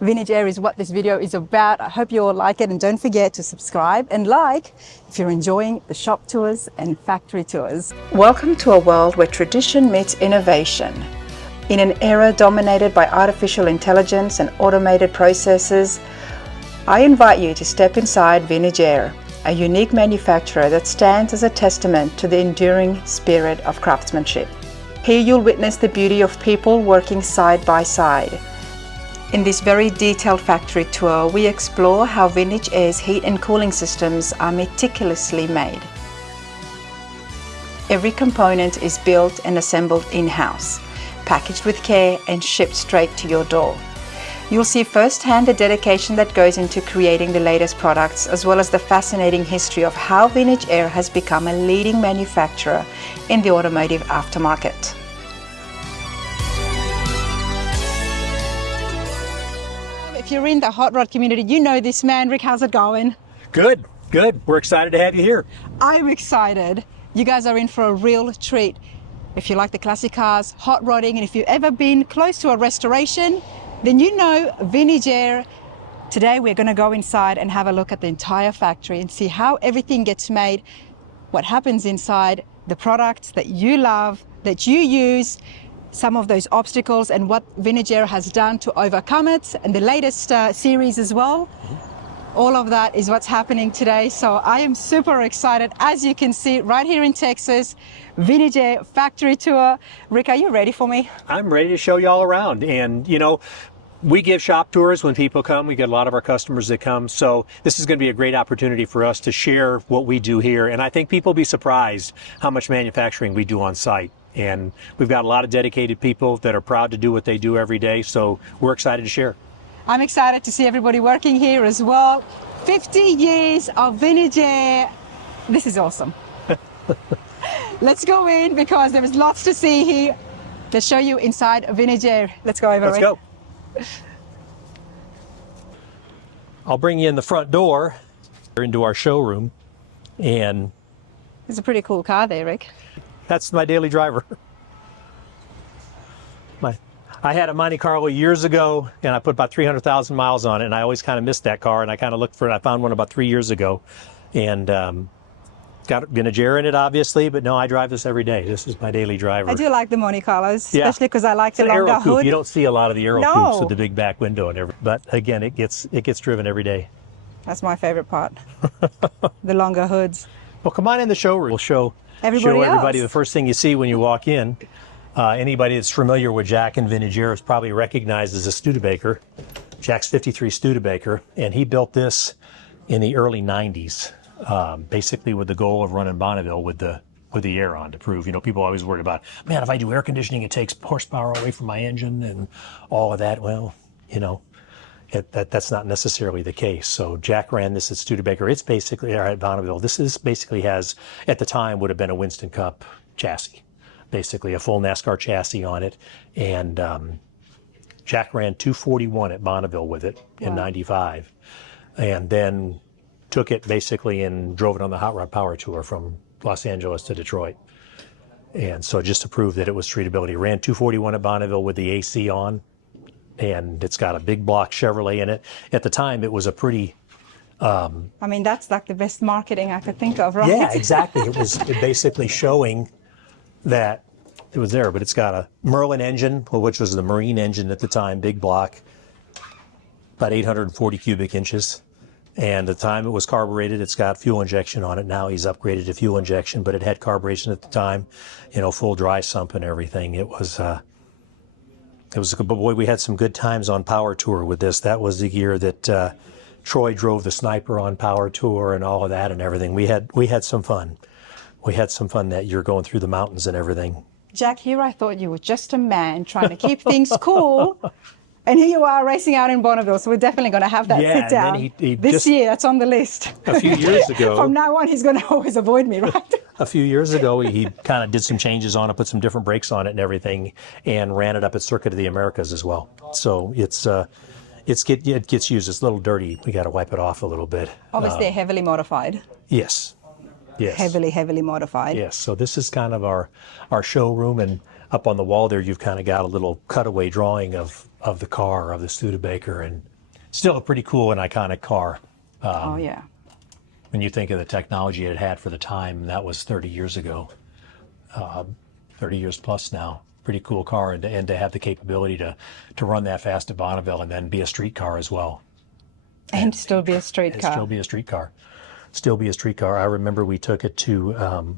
Vintage air is what this video is about. I hope you all like it, and don't forget to subscribe and like if you're enjoying the shop tours and factory tours. Welcome to a world where tradition meets innovation. In an era dominated by artificial intelligence and automated processes, I invite you to step inside Vintage Air, a unique manufacturer that stands as a testament to the enduring spirit of craftsmanship. Here you'll witness the beauty of people working side by side. In this very detailed factory tour, we explore how Vintage Air's heat and cooling systems are meticulously made. Every component is built and assembled in-house, packaged with care and shipped straight to your door. You'll see firsthand the dedication that goes into creating the latest products, as well as the fascinating history of how Vintage Air has become a leading manufacturer in the automotive aftermarket. If you're in the hot rod community, you know this man. Rick, how's it going? Good, good. We're excited to have you here. I'm excited. You guys are in for a real treat. If you like the classic cars, hot rodding, and if you've ever been close to a restoration, then you know Vintage Air. Today we're going to go inside and have a look at the entire factory and see how everything gets made, what happens inside, the products that you love, that you use, some of those obstacles and what Vintage Air has done to overcome it, and the latest series as well. All of that is what's happening today. So I am super excited. As you can see right here in Texas, Vintage Air factory tour. Rick, are you ready for me? I'm ready to show you all around. And you know, we give shop tours when people come. We get a lot of our customers that come. So this is going to be a great opportunity for us to share what we do here. And I think people will be surprised how much manufacturing we do on site. And we've got a lot of dedicated people that are proud to do what they do every day. So we're excited to share. I'm excited to see everybody working here as well. 50 years of Vintage Air. This is awesome. Let's go in because there is lots to see here. Let's show you inside Vintage Air. Let's go over. Let's go. I'll bring you in the front door into our showroom, and it's a pretty cool car there, Rick. That's my daily driver. I had a Monte Carlo years ago, and I put about 300,000 miles on it, and I always kind of missed that car, and I kind of looked for it. I found one about 3 years ago, and got Vintage Air in it, obviously, but no, I drive this every day. This is my daily driver. I do like the Monte Carlos, especially because I like the longer Aero coupe. hood. You don't see a lot of the Aero coupes with the big back window and everything, but again, it gets driven every day. That's my favorite part, the longer hoods. Well, come on in the showroom. We'll show everybody the first thing you see when you walk in. Anybody that's familiar with Jack and Vintage Air is probably recognized as a Studebaker. Jack's 53 Studebaker, and he built this in the early 90s, basically with the goal of running Bonneville with the air on to prove, you know, people always worried about, man, if I do air conditioning, it takes horsepower away from my engine and all of that. Well, you know, that's not necessarily the case. So Jack ran this at Studebaker. It's basically, or at Bonneville, this basically has, at the time, would have been a Winston Cup chassis. Basically a full NASCAR chassis on it, and Jack ran 241 at Bonneville with it in '95, and then took it basically and drove it on the Hot Rod Power Tour from Los Angeles to Detroit. And so just to prove that it was treatability, ran 241 at Bonneville with the AC on, and it's got a big block Chevrolet in it. At the time, it was a pretty I mean, that's like the best marketing I could think of, right? Yeah, exactly. It was basically showing that it was there, but it's got a Merlin engine, which was the Marine engine at the time, big block, about 840 cubic inches. And at the time it was carbureted. It's got fuel injection on it. Now he's upgraded to fuel injection, but it had carburation at the time, you know, full dry sump and everything. It was a good, boy, we had some good times on Power Tour with this. That was the year that Troy drove the Sniper on Power Tour and all of that and everything. We had some fun. We had some fun that year going through the mountains and everything. Jack, here I thought you were just a man trying to keep things cool. And here you are racing out in Bonneville. So we're definitely going to have that sit down. And then this year, that's on the list. A few years ago. From now on, he's going to always avoid me, right? A few years ago, he kind of did some changes on it, put some different brakes on it and everything, and ran it up at Circuit of the Americas as well. So it gets used. It's a little dirty. We got to wipe it off a little bit. Obviously, heavily modified. Yes. Yes. Heavily modified. Yes. So this is kind of our showroom, and up on the wall there, you've kind of got a little cutaway drawing of the car, of the Studebaker, and still a pretty cool and iconic car. Oh yeah. When you think of the technology it had for the time, that was 30 years ago, 30 years plus now. Pretty cool car, and to have the capability to run that fast at Bonneville and then be a street car as well. And still be a street car. Still be a street car. Still be a street car. I remember we took it to,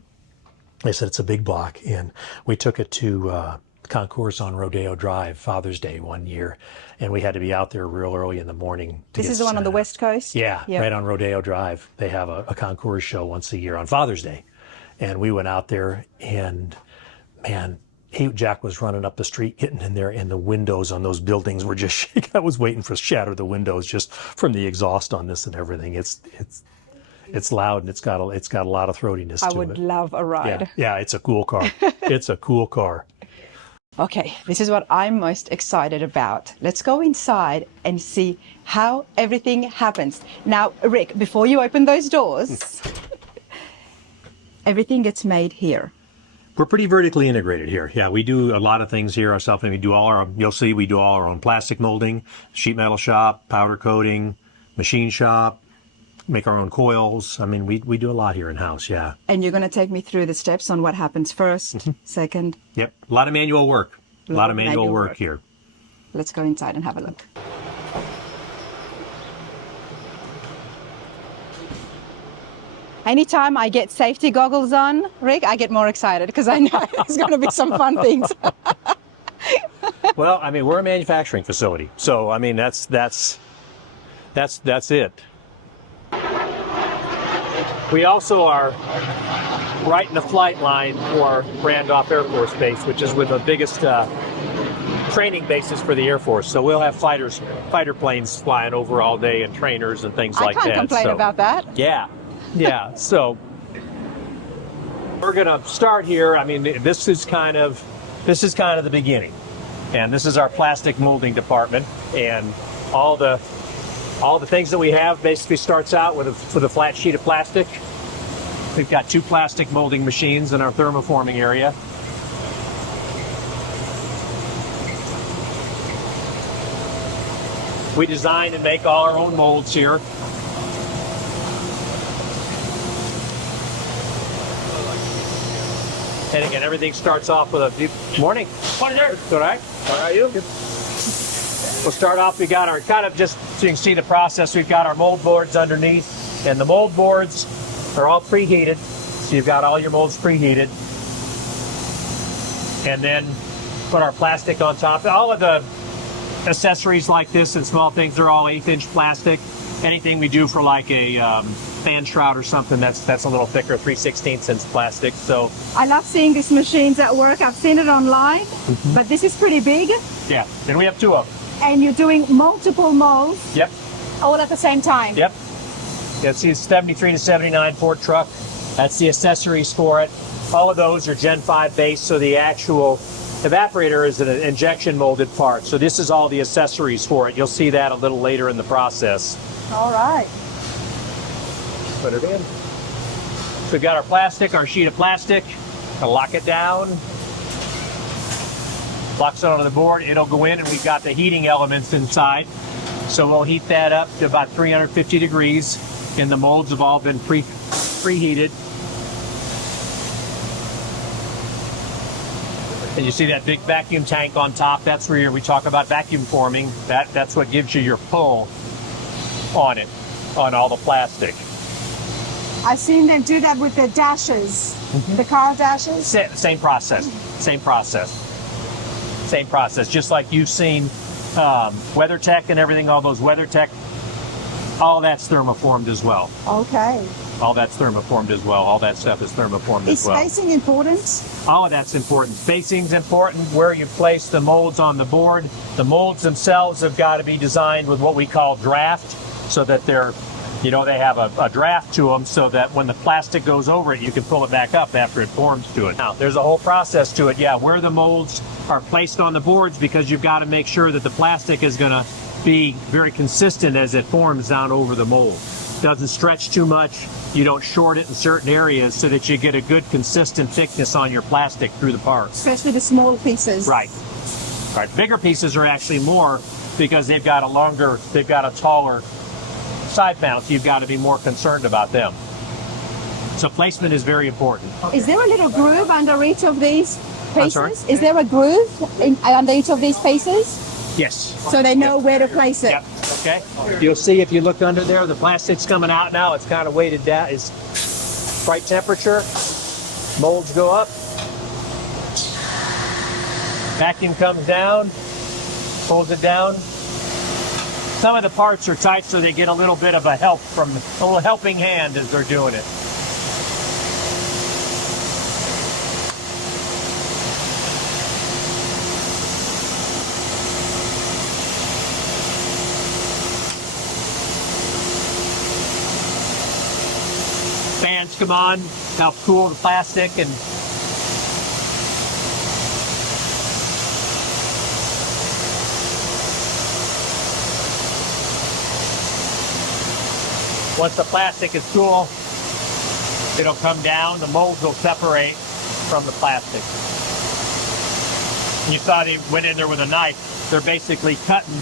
they said it's a big block, and we took it to Concourse on Rodeo Drive, Father's Day one year, and we had to be out there real early in the morning. This is the one on the West Coast? Yeah, yep. Right on Rodeo Drive. They have a Concourse show once a year on Father's Day. And we went out there, and man, Jack was running up the street, getting in there, and the windows on those buildings were just shaking. I was waiting for shatter the windows just from the exhaust on this and everything. It's loud, and it's got a lot of throatiness to it. I would love a ride. Yeah, it's a cool car. It's a cool car. Okay, this is what I'm most excited about. Let's go inside and see how everything happens. Now, Rick, before you open those doors, everything gets made here. We're pretty vertically integrated here. Yeah, we do a lot of things here ourselves. And we do you'll see we do all our own plastic molding, sheet metal shop, powder coating, machine shop, make our own coils. I mean, we do a lot here in-house, yeah. And you're going to take me through the steps on what happens first, second? Yep, a lot of manual work. A lot of manual work here. Let's go inside and have a look. Anytime I get safety goggles on, Rick, I get more excited because I know there's going to be some fun things. Well, I mean, we're a manufacturing facility, so I mean that's it. We also are right in the flight line for Randolph Air Force Base, which is with the biggest training bases for the Air Force. So we'll have fighter planes flying over all day and trainers and things like that. I can't complain about that. Yeah, so we're gonna start here. I mean, this is kind of the beginning, and this is our plastic molding department, and all the things that we have basically starts out with a flat sheet of plastic. We've got 2 plastic molding machines in our thermoforming area. We design and make all our own molds here. And again, everything starts off with a deep morning. Morning, sir. All right. How are you? Good. We'll start off. We got our kind of just so you can see the process. We've got our mold boards underneath, and the mold boards are all preheated. So you've got all your molds preheated, and then put our plastic on top. All of the accessories like this and small things, they're all 1/8" plastic. Anything we do for like a fan shroud or something, that's a little thicker, 3/16" plastic. So I love seeing these machines at work. I've seen it online, but this is pretty big. Yeah, and we have 2 of them. And you're doing multiple molds. Yep. All at the same time. Yep. Yeah, see, it's 73 to 79 Ford truck. That's the accessories for it. All of those are Gen 5 base, so the actual evaporator is an injection molded part. So this is all the accessories for it. You'll see that a little later in the process. All right. Put it in. So we've got our plastic, our sheet of plastic. I'll lock it down. Locks it onto the board. It'll go in, and we've got the heating elements inside. So we'll heat that up to about 350 degrees, and the molds have all been preheated. And you see that big vacuum tank on top? That's where we talk about vacuum forming. That's what gives you your pull on it, on all the plastic. I've seen them do that with the dashes, the car dashes. Same process, same process. Same process, just like you've seen WeatherTech and everything, all those WeatherTech, all that's thermoformed as well. Okay. All that's thermoformed as well. All that stuff is thermoformed as well. Is spacing important? All of that's important. Spacing's important, where you place the molds on the board. The molds themselves have got to be designed with what we call draft, so that they're, you know, they have a draft to them, so that when the plastic goes over it, you can pull it back up after it forms to it. Now, there's a whole process to it, yeah, where the molds are placed on the boards, because you've got to make sure that the plastic is going to be very consistent as it forms down over the mold. doesn't stretch too much. You don't short it in certain areas so that you get a good consistent thickness on your plastic through the part. Especially the small pieces. Right. Right. Bigger pieces are actually more because they've got a taller side mount. So you've got to be more concerned about them. So placement is very important. Is there a little groove under each of these pieces? sorry? Is there a groove under each of these pieces? Yes. So they know where to place it. Yep. Okay. You'll see if you look under there, the plastic's coming out now. It's kind of weighted down. It's right temperature. Molds go up. Vacuum comes down, pulls it down. Some of the parts are tight, so they get a little bit of a little helping hand as they're doing it. Fans come on, help cool the plastic, and once the plastic is cool, it'll come down, the molds will separate from the plastic. You saw they went in there with a knife. They're basically cutting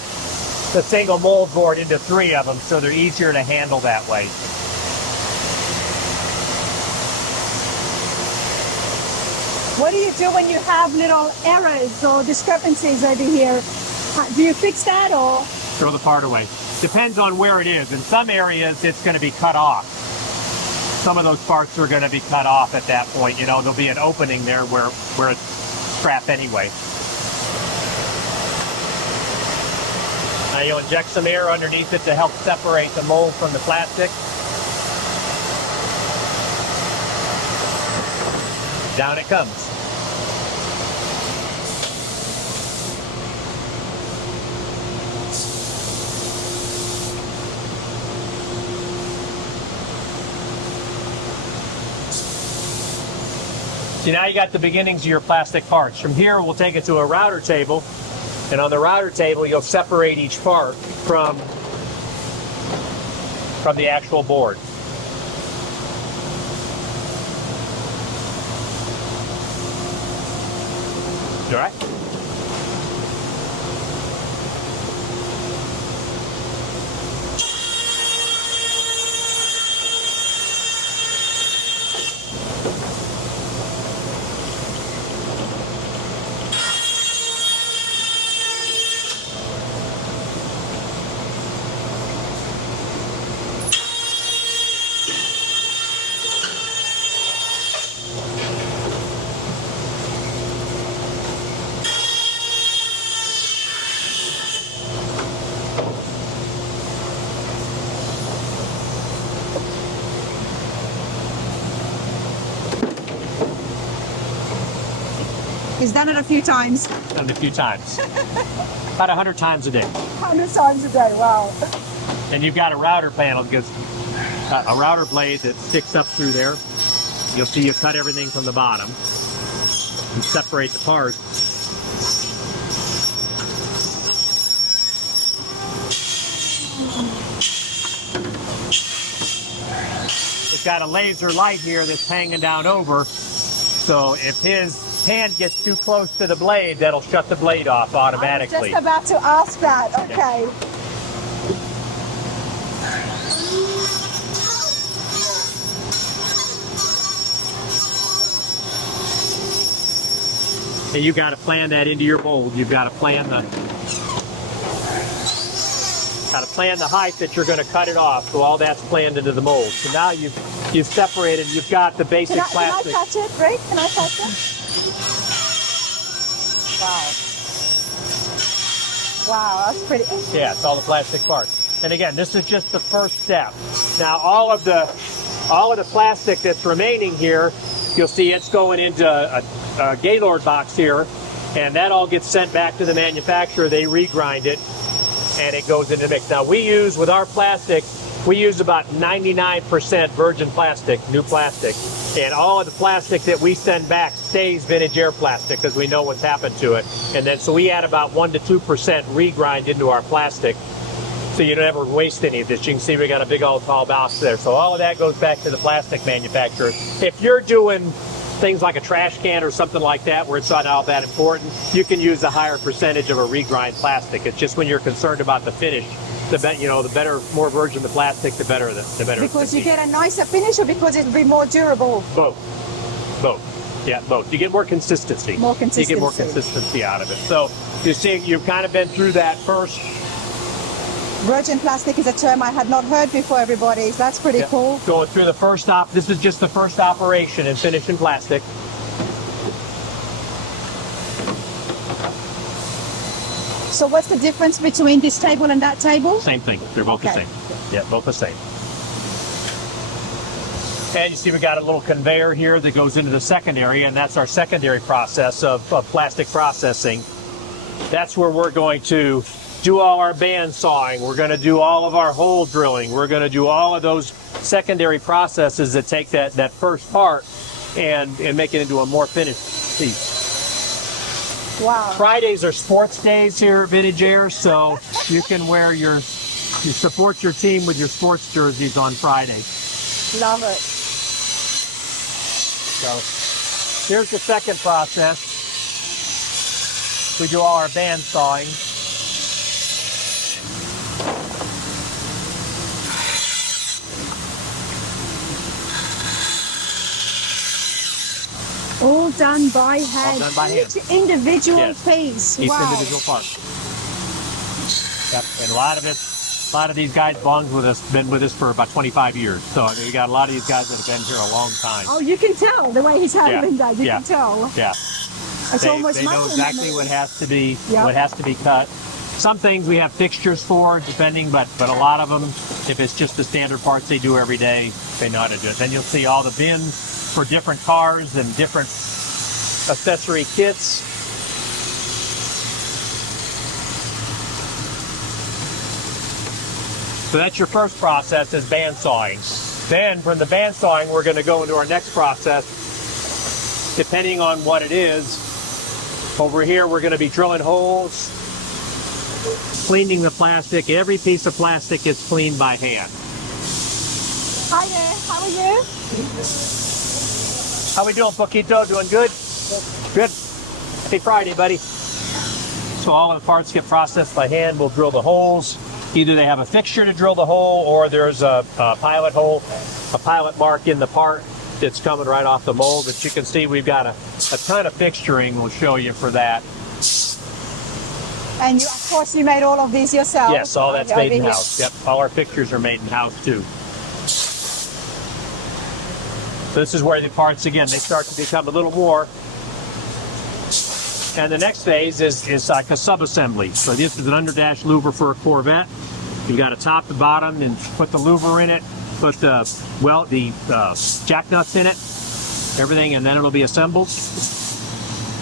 the single mold board into 3 of them, so they're easier to handle that way. What do you do when you have little errors or discrepancies over here? Do you fix that or? Throw the part away. Depends on where it is. In some areas, it's going to be cut off. Some of those parts are going to be cut off at that point. You know, there'll be an opening there where it's scrap anyway. Now you'll inject some air underneath it to help separate the mold from the plastic. Down it comes. See, now you got the beginnings of your plastic parts. From here, we'll take it to a router table, and on the router table, you'll separate each part from the actual board. You all right? He's done it a few times. Done it a few times. About 100 times a day. 100 times a day, wow. And you've got a router panel, because a router blade that sticks up through there. You'll see you cut everything from the bottom and separate the parts. It's got a laser light here that's hanging down over, so if his hand gets too close to the blade, that'll shut the blade off automatically. I was just about to ask that. Okay. And you got to plan that into your mold. You've got to plan the height that you're going to cut it off. So all that's planned into the mold. So now you've separated. You've got the basic plastic. Can I touch it, Rick? Can I touch it? Wow. Wow, that's pretty. Yeah, it's all the plastic parts. And again, this is just the first step. Now all of the plastic that's remaining here, you'll see it's going into a Gaylord box here, and that all gets sent back to the manufacturer. They regrind it, and it goes into the mix. Now with our plastic, we use about 99% virgin plastic, new plastic. And all of the plastic that we send back stays vintage air plastic because we know what's happened to it. And then so we add about 1 to 2% regrind into our plastic so you don't ever waste any of this. You can see we got a big old tall box there. So all of that goes back to the plastic manufacturer. If you're doing things like a trash can or something like that, where it's not all that important, you can use a higher percentage of a regrind plastic. It's just when you're concerned about the finish, the better, more virgin the plastic, the better. The better. Because you get a nicer finish, or because it'll be more durable? Both. Yeah, both. You get more consistency. More consistency. You get more consistency out of it. So you see, you've kind of been through that first. Virgin plastic is a term I had not heard before, everybody. That's pretty cool. Going through the first this is just the first operation in finishing plastic. So what's the difference between this table and that table? Same thing. They're both the same. Yeah, both the same. And you see we got a little conveyor here that goes into the secondary, and that's our secondary process of plastic processing. That's where we're going to do all our band sawing. We're going to do all of our hole drilling. We're going to do all of those secondary processes that take that first part and make it into a more finished piece. Wow. Fridays are sports days here at Vintage Air, so you can wear you support your team with your sports jerseys on Friday. Love it. So here's the second process. We do all our band sawing. All done by hand. All done by hand. Each individual piece. Each wow. individual part. Yep. And a lot of these guys been with us for about 25 years. So I mean, we got a lot of these guys that have been here a long time. Oh, you can tell the way he's handling that. You can tell. Yeah. It's almost they know exactly what has to be cut. Some things we have fixtures for, depending, but a lot of them, if it's just the standard parts they do every day, they know how to do it. Then you'll see all the bins for different cars and different accessory kits. So that's your first process, is band sawing. Then from the band sawing, we're going to go into our next process, depending on what it is. Over here, we're going to be drilling holes, cleaning the plastic. Every piece of plastic gets cleaned by hand. Hi there, how are you? How we doing, Poquito? Doing good? Good. Happy Friday, buddy. So all of the parts get processed by hand. We'll drill the holes. Either they have a fixture to drill the hole, or there's a pilot hole, a pilot mark in the part that's coming right off the mold. But you can see we've got a ton of fixturing. We'll show you for that. And of course you made all of these yourself? Yes, all that's made in-house. Yep, all our fixtures are made in-house too. So this is where the parts, again, they start to become a little more. And the next phase is like a sub-assembly. So this is an underdash louver for a Corvette. You've got a top to bottom, and put the louver in it, put the jack nuts in it, everything, and then it'll be assembled.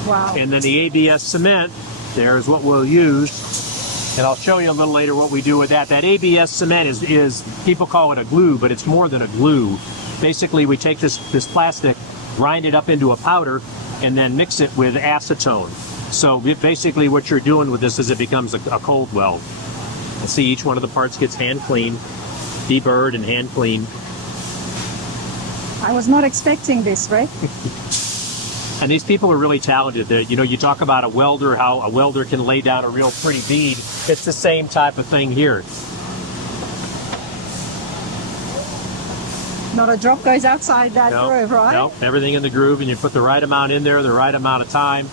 Wow. And then the ABS cement, there's what we'll use. And I'll show you a little later what we do with that. That ABS cement is people call it a glue, but it's more than a glue. Basically, we take this plastic, grind it up into a powder, and then mix it with acetone. So basically what you're doing with this is it becomes a cold weld. You see each one of the parts gets hand cleaned, deburred and hand cleaned. I was not expecting this, Ray. And these people are really talented. You talk about a welder, how a welder can lay down a real pretty bead. It's the same type of thing here. Not a drop goes outside that groove, right? No, everything in the groove, and you put the right amount in there, the right amount of time,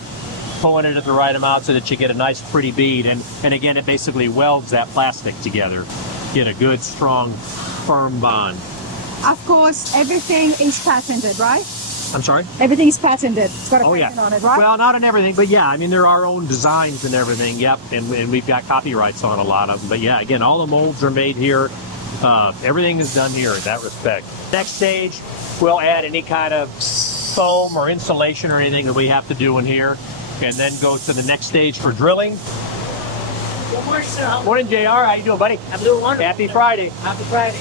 pulling it at the right amount so that you get a nice pretty bead. And again, it basically welds that plastic together. Get a good, strong, firm bond. Of course, everything is patented, right? I'm sorry? Everything is patented. It's got a patent on it, right? Well, not on everything, but yeah, I mean, there are our own designs and everything, yep, and we've got copyrights on a lot of them. But yeah, again, all the molds are made here. Everything is done here in that respect. Next stage, we'll add any kind of foam or insulation or anything that we have to do in here, and then go to the next stage for drilling. Morning, JR. How you doing, buddy? I'm doing wonderful. Happy Friday. Happy Friday.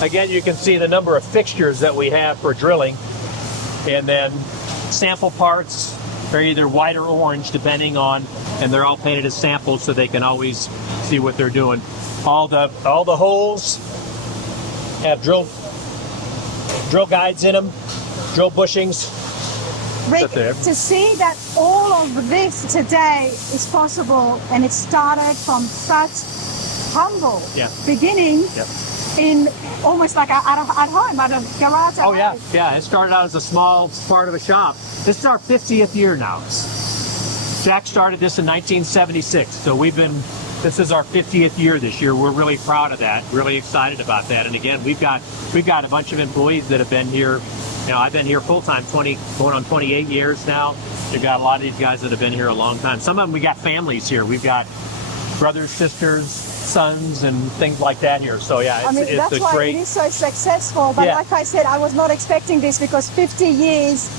Again, you can see the number of fixtures that we have for drilling, and then sample parts. They're either white or orange, depending on, and they're all painted as samples so they can always see what they're doing. All the holes have drill guides in them, drill bushings. Rick, to see that all of this today is possible, and it started from such humble beginning in almost like at home, out of garage. Oh yeah, yeah. It started out as a small part of a shop. This is our 50th year now. Jack started this in 1976, so this is our 50th year this year. We're really proud of that, really excited about that. And again, we've got a bunch of employees that have been here. You know, I've been here full time, going on 28 years now. We've got a lot of these guys that have been here a long time. Some of them, we got families here. We've got brothers, sisters, sons, and things like that here. So yeah, that's why it is so successful. But like I said, I was not expecting this, because 50 years,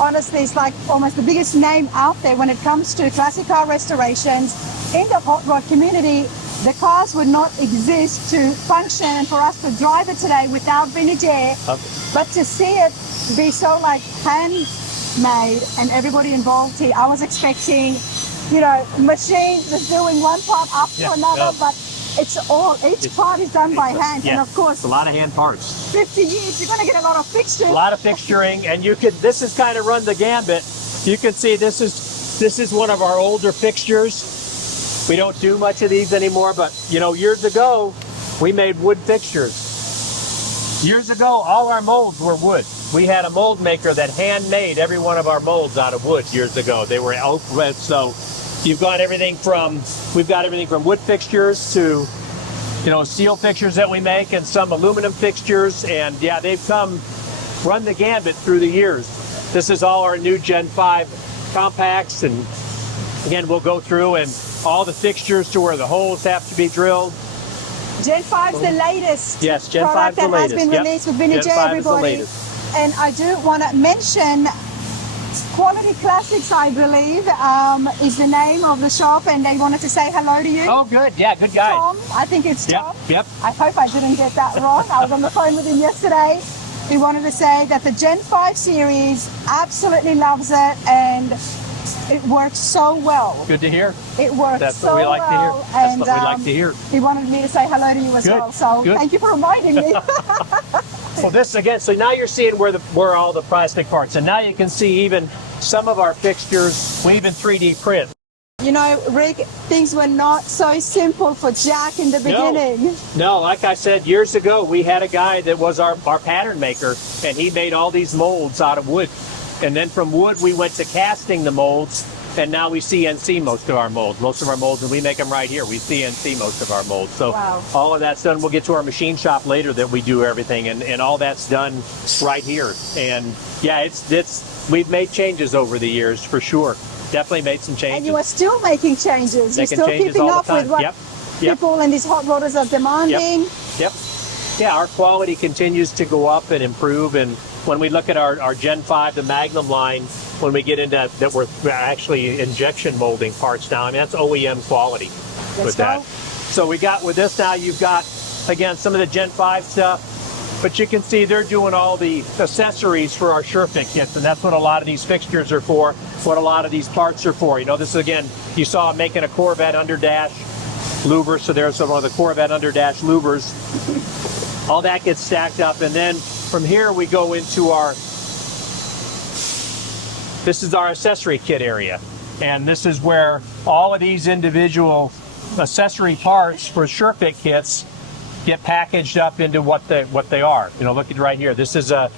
honestly, is like almost the biggest name out there when it comes to classic car restorations in the hot rod community. The cars would not exist to function and for us to drive it today without vintage air. But to see it be so like handmade and everybody involved here, I was expecting, you know, machines just doing one part up to another, but it's all, each part is done by hand. And of course, a lot of hand parts. 50 years, you're going to get a lot of fixturing. A lot of fixturing, and this is kind of run the gambit. You can see this is one of our older fixtures. We don't do much of these anymore, but you know, years ago, we made wood fixtures. Years ago, all our molds were wood. We had a mold maker that handmade every one of our molds out of wood years ago. They were oak, so we've got everything from wood fixtures to, you know, steel fixtures that we make, and some aluminum fixtures, and yeah, they've run the gambit through the years. This is all our new Gen 5 compacts, and again, we'll go through and all the fixtures to where the holes have to be drilled. Gen 5 is the latest. Yes, Gen 5 is the latest. Product that has been released with vintage air, everybody. And I do want to mention Quality Classics, I believe, is the name of the shop, and they wanted to say hello to you. Oh, good. Yeah, good guy. Tom, I think it's Tom. Yep. I hope I didn't get that wrong. I was on the phone with him yesterday. He wanted to say that the Gen 5 series absolutely loves it, and it works so well. Good to hear. It works That's so what we like well. To hear. That's what we like to hear. He wanted me to say hello to you as well. So thank you for reminding me. Well, this again, so now you're seeing where all the plastic parts, and now you can see even some of our fixtures, we even 3D print. You know, Rick, things were not so simple for Jack in the beginning. No, like I said, years ago, we had a guy that was our pattern maker, and he made all these molds out of wood. And then from wood, we went to casting the molds, and now we CNC most of our molds. Most of our molds, and we make them right here. We CNC most of our molds. So all of that's done. We'll get to our machine shop later that we do everything, and all that's done right here. And yeah, we've made changes over the years for sure. Definitely made some changes. And you are still making changes. You're still keeping up with what people and these hot rodders are demanding. Yep. Yeah, our quality continues to go up and improve. And when we look at our Gen 5, the Magnum line, when we get into that, we're actually injection molding parts now. I mean, that's OEM quality with that. So we got with this now, you've got, again, some of the Gen 5 stuff, but you can see they're doing all the accessories for our SureFit kits, and that's what a lot of these fixtures are for, what a lot of these parts are for. You know, this is, again, you saw making a Corvette underdash louver, so there's some of the Corvette underdash louvers. All that gets stacked up, and then from here we go into this is our accessory kit area, and this is where all of these individual accessory parts for SureFit kits get packaged up into what they are. You know, look at right here. This is a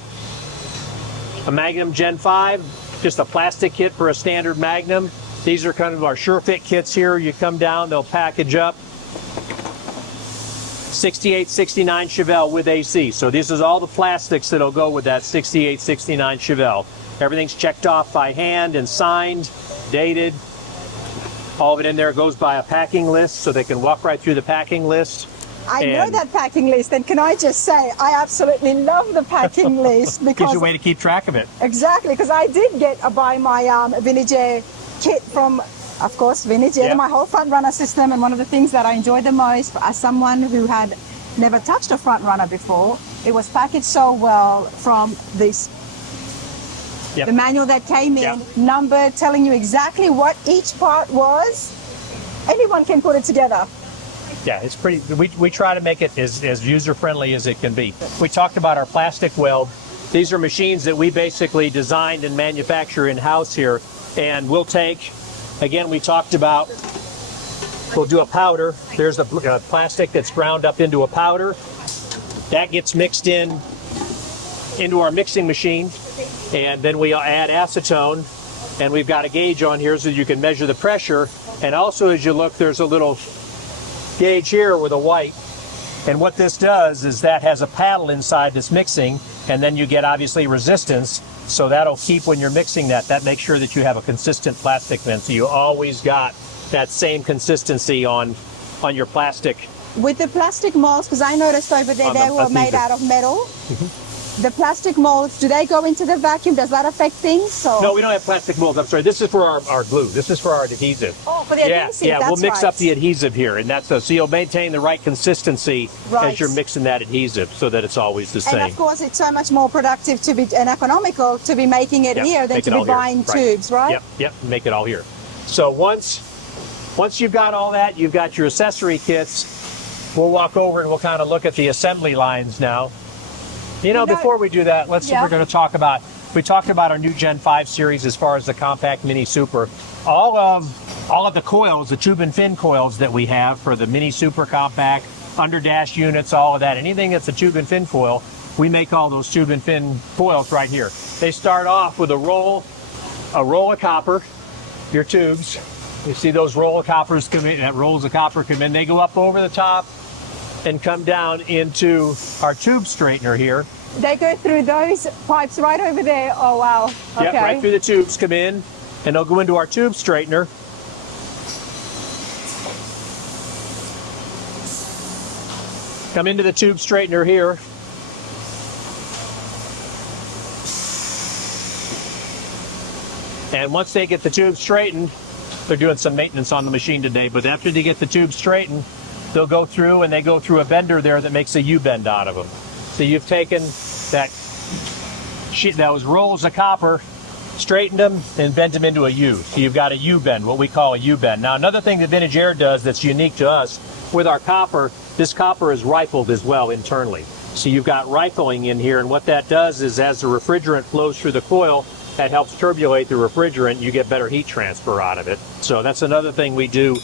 Magnum Gen 5, just a plastic kit for a standard Magnum. These are kind of our SureFit kits here. You come down, they'll package up. 68, 69 Chevelle with AC. So this is all the plastics that'll go with that 68, 69 Chevelle. Everything's checked off by hand and signed, dated. All of it in there goes by a packing list, so they can walk right through the packing list. I know that packing list, and can I just say, I absolutely love the packing list, because gives you a way to keep track of it. Exactly, because I did buy my vintage air kit from, of course, vintage air, my whole front runner system, and one of the things that I enjoyed the most as someone who had never touched a front runner before, it was packaged so well from this. The manual that came in, numbered, telling you exactly what each part was. Anyone can put it together. Yeah, it's pretty, we try to make it as user-friendly as it can be. We talked about our plastic weld. These are machines that we basically designed and manufacture in-house here. And we'll take, again, we talked about, we'll do a powder. There's the plastic that's ground up into a powder. That gets mixed into our mixing machine. And then we add acetone. And we've got a gauge on here so you can measure the pressure. And also, as you look, there's a little gauge here with a white, and what this does is that has a paddle inside this mixing, and then you get obviously resistance, so that'll keep when you're mixing that makes sure that you have a consistent plastic vent, so you always got that same consistency on your plastic. With the plastic molds, because I noticed over there they were made out of metal. The plastic molds, do they go into the vacuum? Does that affect things? So no, we don't have plastic molds. I'm sorry. This is for our glue. This is for our adhesive. Oh, for the adhesive. Yeah, that's we'll mix right. up the adhesive here, and that's so you'll maintain the right consistency as you're mixing that adhesive, so that it's always the same. And of course, it's so much more productive to be and economical to be making it here than to be buying tubes, right? Yep. Make it all here. So once you've got all that, you've got your accessory kits. We'll walk over and we'll kind of look at the assembly lines now. You know, before we do that, we're going to talk about, we talked about our new Gen 5 series as far as the compact mini super. All of the coils, the tube and fin coils that we have for the mini super compact, under dash units, all of that, anything that's a tube and fin coil, we make all those tube and fin coils right here. They start off with a roll of copper, your tubes. You see those roll of coppers come in, that rolls of copper come in, they go up over the top and come down into our tube straightener here. They go through those pipes right over there. Oh, wow. Okay. Yep, right through the tubes come in, and they'll go into our tube straightener. Come into the tube straightener here. And once they get the tube straightened, they're doing some maintenance on the machine today, but after they get the tube straightened, they'll go through and they go through a bender there that makes a U-bend out of them. So you've taken those rolls of copper, straightened them, and bent them into a U. So you've got a U-bend, what we call a U-bend. Now another thing that Vintage Air does that's unique to us, with our copper, this copper is rifled as well internally. So you've got rifling in here, and what that does is as the refrigerant flows through the coil, that helps turbulate the refrigerant, you get better heat transfer out of it. So that's another thing we do.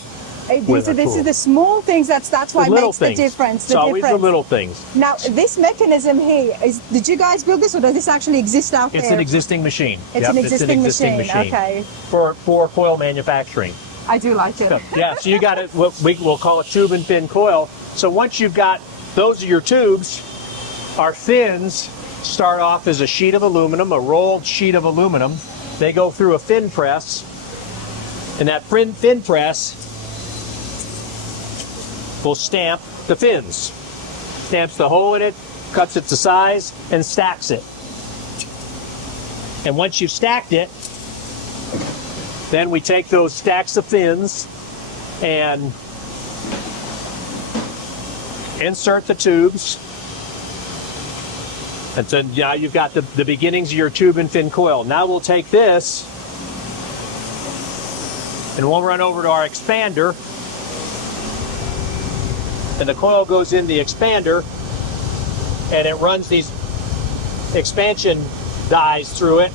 This is the small things. That's why it makes the difference. It's always the little things. Now, this mechanism here did you guys build this, or does this actually exist out there? It's an existing machine. It's an existing machine. Okay. For coil manufacturing. I do like it. Yeah. So you got it. What we'll call a tube and fin coil. So once you've got those are your tubes, our fins start off as a sheet of aluminum, a rolled sheet of aluminum. They go through a fin press, and that fin press will stamp the fins. Stamps the hole in it, cuts it to size, and stacks it. And once you've stacked it, then we take those stacks of fins and insert the tubes. And so now you've got the beginnings of your tube and fin coil. Now we'll take this and we'll run over to our expander. And the coil goes in the expander, and it runs these expansion dies through it,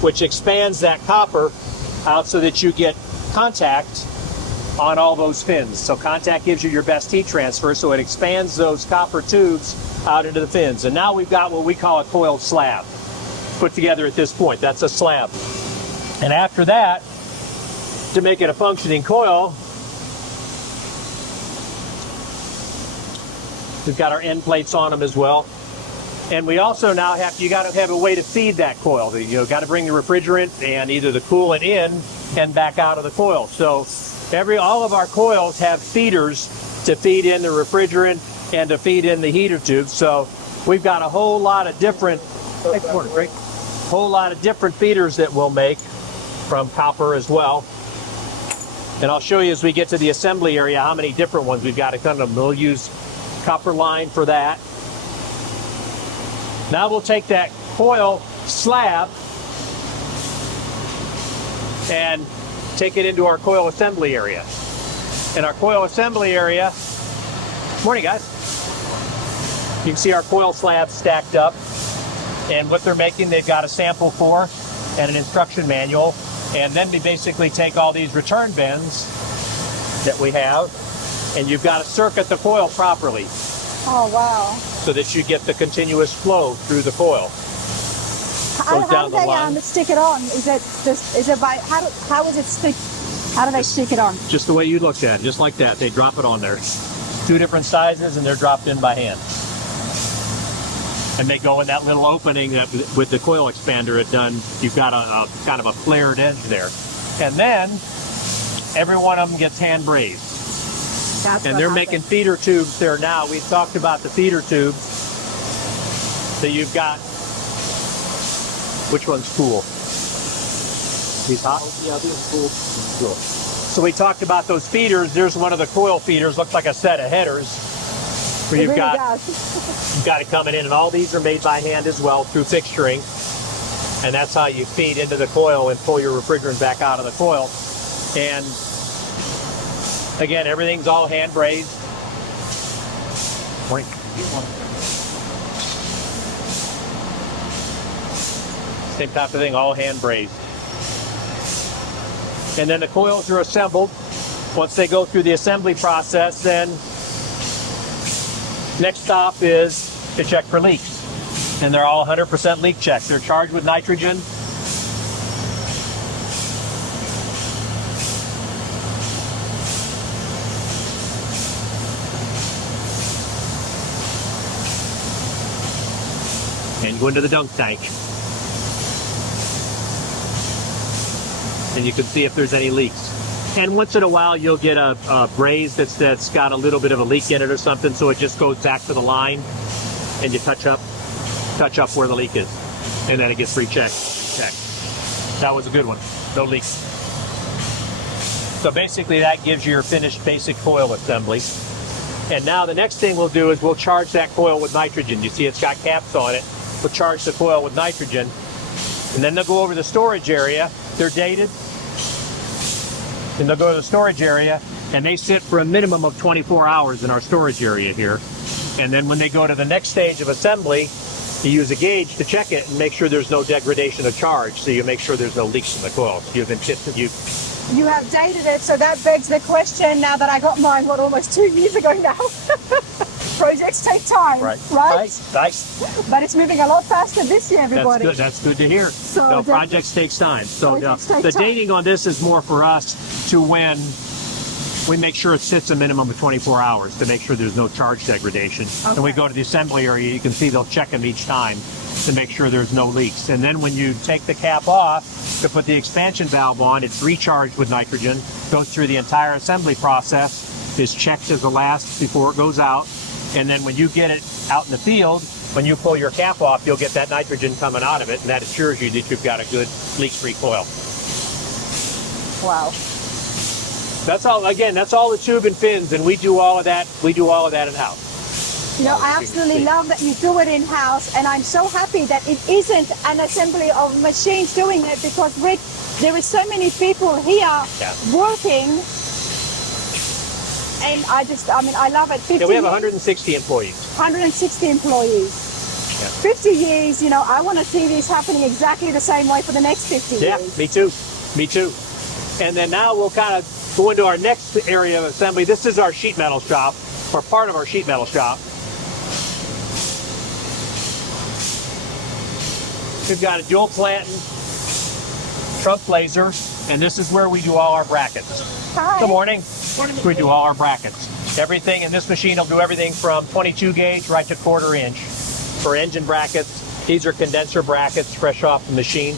which expands that copper out so that you get contact on all those fins. So contact gives you your best heat transfer, so it expands those copper tubes out into the fins. And now we've got what we call a coiled slab put together at this point. That's a slab. And after that, to make it a functioning coil, we've got our end plates on them as well. And we also now you got to have a way to feed that coil. You got to bring the refrigerant and either the coolant in and back out of the coil. So all of our coils have feeders to feed in the refrigerant and to feed in the heater tubes. So we've got a whole lot of different feeders that we'll make from copper as well. And I'll show you as we get to the assembly area how many different ones we've got. We'll use copper line for that. Now we'll take that coil slab and take it into our coil assembly area. In our coil assembly area, Morning, guys. You can see our coil slabs stacked up, and what they're making, they've got a sample for and an instruction manual, and then we basically take all these return bends that we have, and you've got to circuit the coil properly. Oh, wow. So that you get the continuous flow through the coil. How do they stick it on? Is it by, how does it stick? How do they stick it on? Just the way you looked at it, just like that. They drop it on there. 2 different sizes, and they're dropped in by hand. And they go in that little opening that with the coil expander it done. You've got a kind of a flared edge there. And then every one of them gets hand brazed. And they're making feeder tubes there now. We talked about the feeder tubes that you've got. Which one's cool? These hot? Yeah, these are cool. Cool. So we talked about those feeders. There's one of the coil feeders. Looks like a set of headers. Where you've got it coming in, and all these are made by hand as well through fixturing. And that's how you feed into the coil and pull your refrigerant back out of the coil. And again, everything's all hand brazed. Morning. Same type of thing, all hand brazed. And then the coils are assembled. Once they go through the assembly process, then next stop is to check for leaks. And they're all 100% leak checked. They're charged with nitrogen. And go into the dunk tank. And you can see if there's any leaks. And once in a while you'll get a braze that's got a little bit of a leak in it or something, so it just goes back to the line and you touch up where the leak is. And then it gets rechecked. That was a good one. No leaks. So basically that gives you your finished basic coil assembly. And now the next thing we'll do is we'll charge that coil with nitrogen. You see it's got caps on it. We'll charge the coil with nitrogen. And then they'll go over the storage area. They're dated. And they'll go to the storage area, and they sit for a minimum of 24 hours in our storage area here. And then when they go to the next stage of assembly, you use a gauge to check it and make sure there's no degradation of charge, so you make sure there's no leaks in the coil. You have dated it, so that begs the question now that I got mine, almost 2 years ago now. Projects take time, right? Nice. But it's moving a lot faster this year, everybody. That's good to hear. So no, projects takes time. So the dating on this is more for us to when we make sure it sits a minimum of 24 hours to make sure there's no charge degradation. Okay. And we go to the assembly area, you can see they'll check them each time to make sure there's no leaks. And then when you take the cap off to put the expansion valve on, it's recharged with nitrogen, goes through the entire assembly process, is checked as the last before it goes out. And then when you get it out in the field, when you pull your cap off, you'll get that nitrogen coming out of it, and that assures you that you've got a good leak-free coil. Wow. That's all. Again, that's all the tube and fins, and we do all of that. We do all of that in-house. You know, I absolutely love that you do it in-house, and I'm so happy that it isn't an assembly of machines doing it, because Rick, there is so many people here working. And I love it. We have 160 employees. 160 employees. 50 years, I want to see this happening exactly the same way for the next 50 years. Yeah, me too. And then now we'll kind of go into our next area of assembly. This is our sheet metal shop, or part of our sheet metal shop. We've got a dual platen trunk laser, and this is where we do all our brackets. Hi. Good morning. We do all our brackets. Everything in this machine will do everything from 22 gauge right to 1/4 inch. For engine brackets, these are condenser brackets fresh off the machine.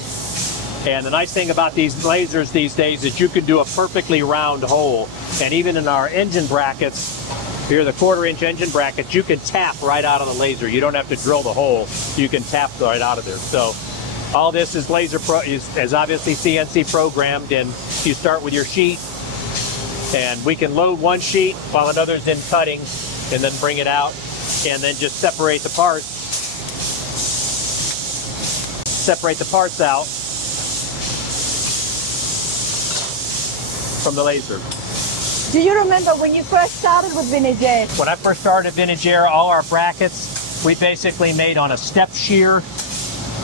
And the nice thing about these lasers these days is you can do a perfectly round hole. And even in our engine brackets, here the 1/4 inch engine brackets, you can tap right out of the laser. You don't have to drill the hole. You can tap right out of there. So all this is is obviously CNC programmed, and you start with your sheet. And we can load one sheet while another's in cutting, and then bring it out, and then just separate the parts. Separate the parts out from the laser. Do you remember when you first started with Vintage Air? When I first started at Vintage Air, all our brackets we basically made on a step shear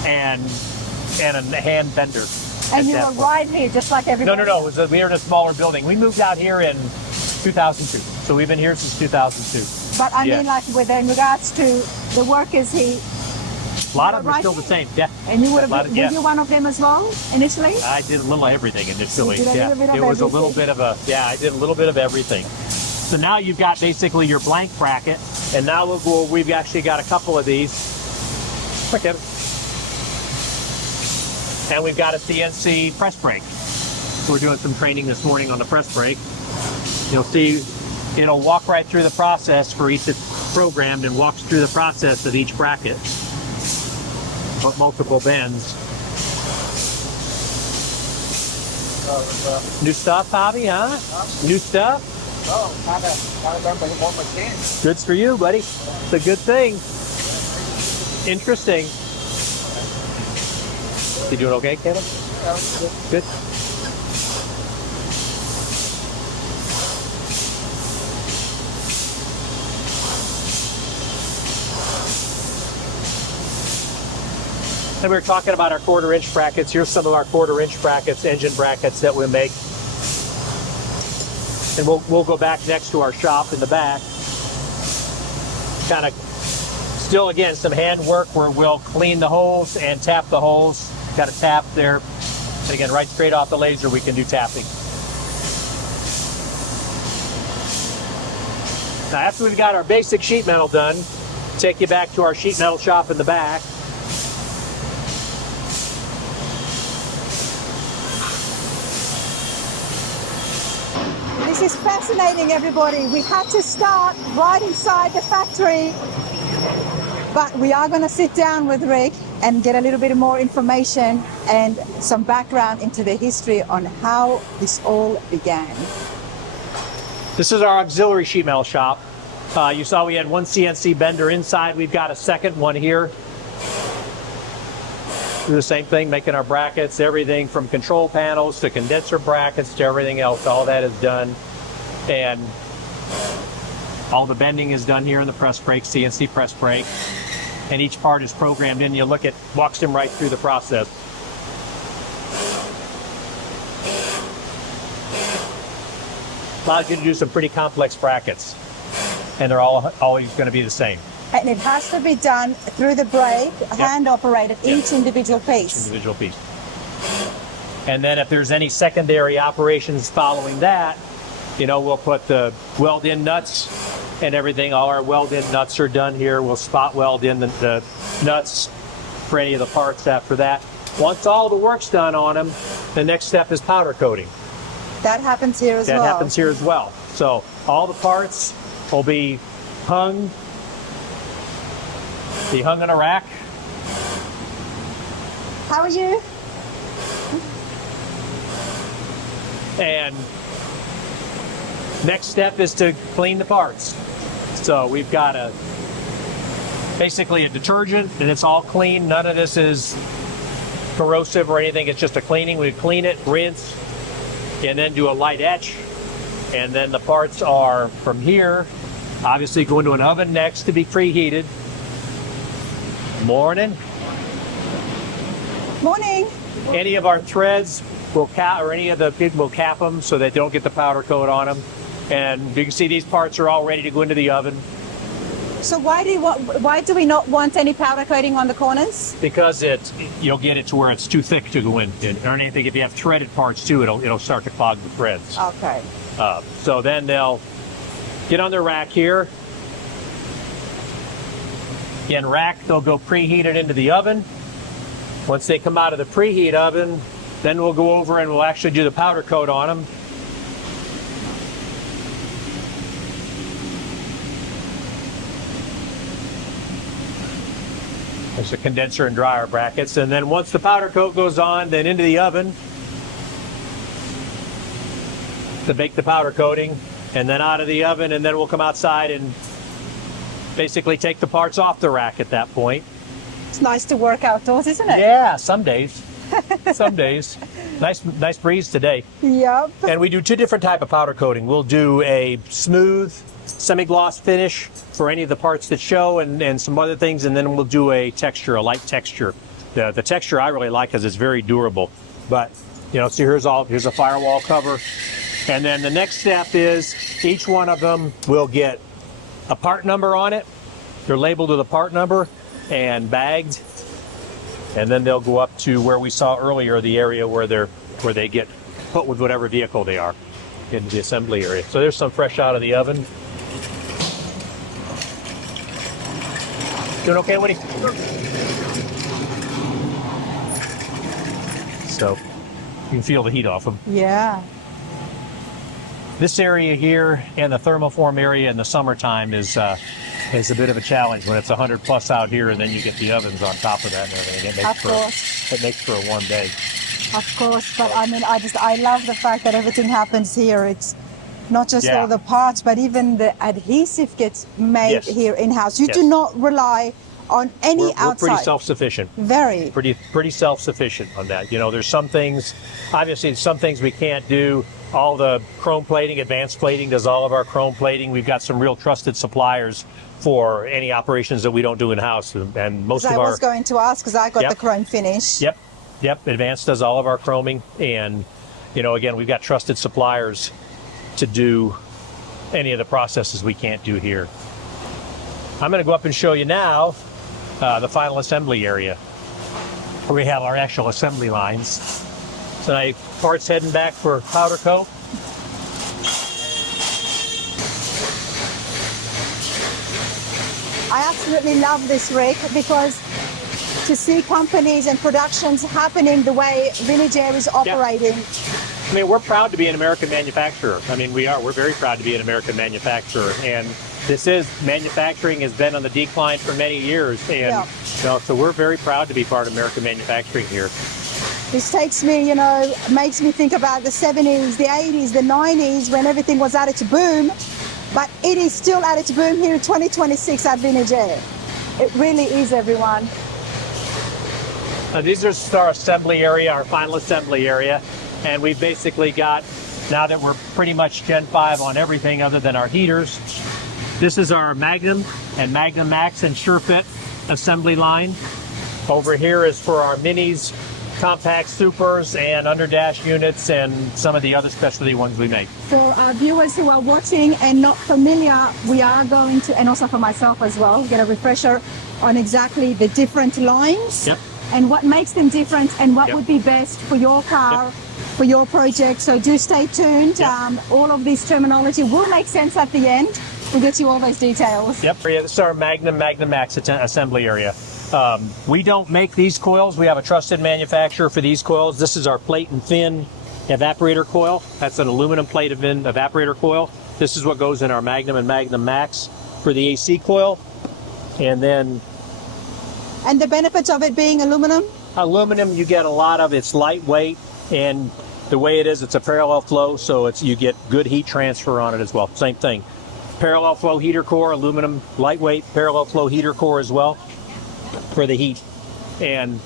and a hand bender. And you were right here, just like everybody. No. We were in a smaller building. We moved out here in 2002, so we've been here since 2002. But I mean, like in regards to the workers here. A lot of them are still the same. Yeah. And you were you one of them as well initially? I did a little of everything initially. Yeah. It was a little bit of a I did a little bit of everything. So now you've got basically your blank bracket, and now we've actually got a couple of these. Okay. And we've got a CNC press brake. So we're doing some training this morning on the press brake. You'll see it'll walk right through the process for each programmed and walks through the process of each bracket. But multiple bends. New stuff, Bobby, huh? New stuff? Oh, I remember more machines. Good for you, buddy. It's a good thing. Interesting. You doing okay, Caleb? Good. And we were talking about our 1/4-inch brackets. Here's some of our 1/4-inch brackets, engine brackets that we make. And we'll go back next to our shop in the back. Kind of still, again, some hand work where we'll clean the holes and tap the holes. Got a tap there. And again, right straight off the laser, we can do tapping. Now, after we've got our basic sheet metal done, take you back to our sheet metal shop in the back. This is fascinating, everybody. We had to start right inside the factory, but we are going to sit down with Rick and get a little bit more information and some background into the history on how this all began. This is our auxiliary sheet metal shop. You saw we had one CNC bender inside. We've got a second one here. Do the same thing, making our brackets, everything from control panels to condenser brackets to everything else. All that is done. And all the bending is done here in the press brake, CNC press brake. And each part is programmed in. You look at, walks them right through the process. Allows you to do some pretty complex brackets. And they're all always going to be the same. And it has to be done through the brake, hand operated, each individual piece. Each individual piece. And then if there's any secondary operations following that, you know, we'll put the weld-in nuts and everything. All our weld-in nuts are done here. We'll spot weld in the nuts for any of the parts after that. Once all the work's done on them, the next step is powder coating. That happens here as well. That happens here as well. So all the parts will be hung in a rack. How are you? And next step is to clean the parts. So we've got basically a detergent, and it's all clean. None of this is corrosive or anything. It's just a cleaning. We clean it, rinse, and then do a light etch. And then the parts are from here, obviously go into an oven next to be preheated. Morning. Morning. Any of our threads will cap, or any of the people will cap them so they don't get the powder coat on them. And you can see these parts are all ready to go into the oven. So why do we not want any powder coating on the corners? Because you'll get it to where it's too thick to go in. Or anything, if you have threaded parts too, it'll start to clog the threads. Okay. So then they'll get on their rack here. In rack, they'll go preheated into the oven. Once they come out of the preheat oven, then we'll go over and we'll actually do the powder coat on them. There's the condenser and dryer brackets. And then once the powder coat goes on, then into the oven to bake the powder coating, and then out of the oven, and then we'll come outside and basically take the parts off the rack at that point. It's nice to work outdoors, isn't it? Yeah, some days. Some days. Nice breeze today. Yep. And we do two different type of powder coating. We'll do a smooth semi-gloss finish for any of the parts that show and some other things, and then we'll do a light texture. The texture I really like because it's very durable. But, you know, so here's a firewall cover. And then the next step is each one of them will get a part number on it. They're labeled with a part number and bagged. And then they'll go up to where we saw earlier, the area where they get put with whatever vehicle they are into the assembly area. So there's some fresh out of the oven. Doing okay, Woody? So you can feel the heat off them. Yeah. This area here and the thermoform area in the summertime is a bit of a challenge when it's 100 plus out here, and then you get the ovens on top of that and everything. It makes for a warm day. Of course, but I mean, I love the fact that everything happens here. It's not just all the parts, but even the adhesive gets made here in-house. You do not rely on any outside. We're pretty self-sufficient. Very. Pretty self-sufficient on that. You know, there's some things, obviously some things we can't do. All the chrome plating, advanced plating does all of our chrome plating. We've got some real trusted suppliers for any operations that we don't do in-house. And most of our... I was going to ask, because I got the chrome finish. Yep. Advanced does all of our chroming. And, you know, again, we've got trusted suppliers to do any of the processes we can't do here. I'm going to go up and show you now the final assembly area, where we have our actual assembly lines. So now parts heading back for powder coat. I absolutely love this, Rick, because to see companies and productions happening the way Village Air is operating. I mean, we're proud to be an American manufacturer. I mean, we are. We're very proud to be an American manufacturer. And manufacturing has been on the decline for many years. And you know, so we're very proud to be part of American manufacturing here. This takes me, you know, makes me think about the 70s, the 80s, the 90s, when everything was at its boom. But it is still at its boom here in 2026 at Village Air. It really is, everyone. These are our assembly area, our final assembly area. And we've basically got, now that we're pretty much Gen 5 on everything other than our heaters, this is our Magnum and Magnum Max and SureFit assembly line. Over here is for our minis, compact supers, and underdash units, and some of the other specialty ones we make. For our viewers who are watching and not familiar, we are going to, and also for myself as well, get a refresher on exactly the different lines and what makes them different and what would be best for your car, for your project. So do stay tuned. All of this terminology will make sense at the end. We'll get you all those details. This is our Magnum Max assembly area. We don't make these coils. We have a trusted manufacturer for these coils. This is our plate and fin evaporator coil. That's an aluminum plate and fin evaporator coil. This is what goes in our Magnum and Magnum Max for the AC coil. And then... And the benefits of it being aluminum? Aluminum, you get a lot of, it's lightweight, and the way it is, it's a parallel flow, so you get good heat transfer on it as well. Same thing. Parallel flow heater core, aluminum, lightweight parallel flow heater core as well for the heat. And,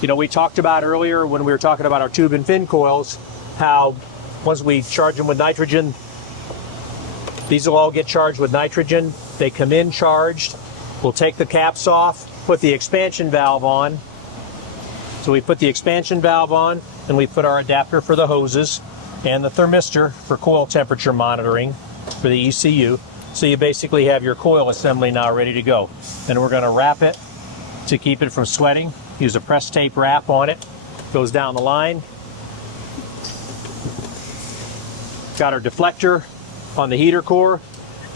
you know, we talked about earlier when we were talking about our tube and fin coils, how once we charge them with nitrogen, these will all get charged with nitrogen. They come in charged. We'll take the caps off, put the expansion valve on. So we put the expansion valve on, and we put our adapter for the hoses and the thermistor for coil temperature monitoring for the ECU. So you basically have your coil assembly now ready to go. And we're going to wrap it to keep it from sweating. Use a press tape wrap on it. Goes down the line. Got our deflector on the heater core.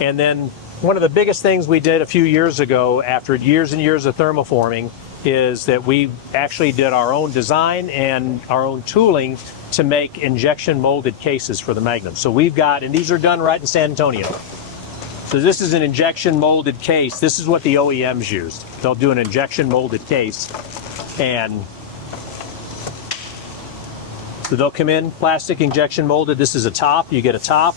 And then one of the biggest things we did a few years ago, after years and years of thermoforming, is that we actually did our own design and our own tooling to make injection molded cases for the Magnum. So we've got, and these are done right in San Antonio. So this is an injection molded case. This is what the OEMs used. They'll do an injection molded case, and so they'll come in plastic injection molded. This is a top. You get a top,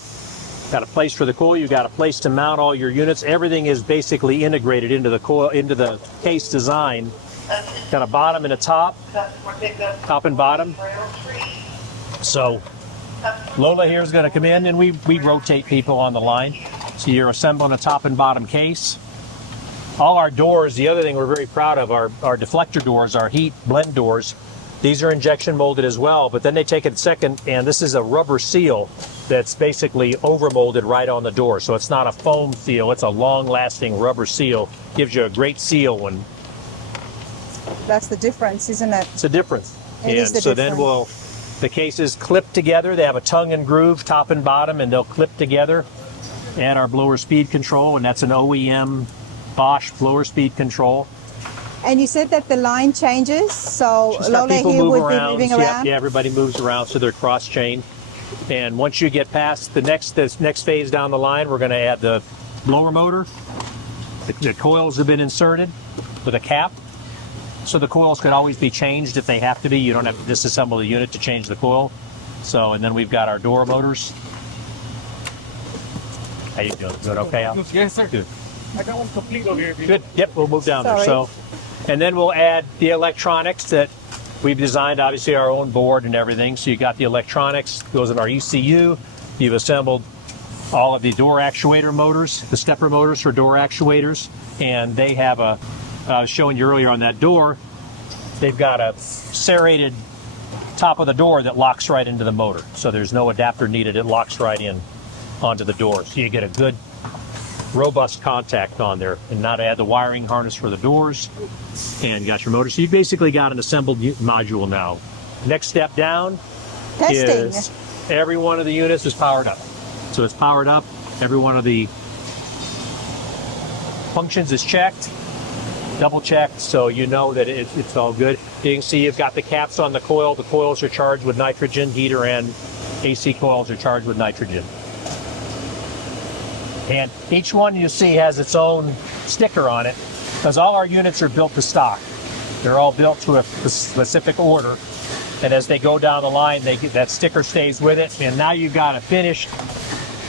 got a place for the coil, you got a place to mount all your units. Everything is basically integrated into the coil, into the case design. Got a bottom and a top and bottom. So Lola here is going to come in, and we rotate people on the line. So you're assembling a top and bottom case. All our doors, the other thing we're very proud of, our deflector doors, our heat blend doors, these are injection molded as well, but then they take it a second, and this is a rubber seal that's basically over molded right on the door. So it's not a foam seal, it's a long lasting rubber seal. Gives you a great seal when... That's the difference, isn't it? It's a difference. It is the so difference. then the cases clip together. They have a tongue and groove, top and bottom, and they'll clip together. And our blower speed control, and that's an OEM Bosch blower speed control. And you said that the line changes, so Just got Lola people here move would around. be moving around? Yeah, everybody moves around, so they're cross-chained. And once you get past this next phase down the line, we're going to add the blower motor. The coils have been inserted with a cap. So the coils could always be changed if they have to be. You don't have to disassemble the unit to change the coil. So, and then we've got our door motors. How you doing? Good, okay, Al? Yes, sir. Good. I got one complete over here. Good. Yep, we'll move down there. Sorry. So, and then we'll add the electronics that we've designed, obviously our own board and everything. So you got the electronics, goes in our ECU. You've assembled all of the door actuator motors, the stepper motors for door actuators, and they have a, I was showing you earlier on that door, they've got a serrated top of the door that locks right into the motor. So there's no adapter needed, it locks right in onto the door. So you get a good robust contact on there. And now to add the wiring harness for the doors, and you got your motor. So you basically got an assembled module now. Next step down is every one of the units is powered up. So it's powered up, every one of the functions is checked, double checked, so you know that it's all good. You can see you've got the caps on the coil. The coils are charged with nitrogen, heater and AC coils are charged with nitrogen. And each one you see has its own sticker on it, because all our units are built to stock. They're all built to a specific order, and as they go down the line, that sticker stays with it. And now you've got a finished,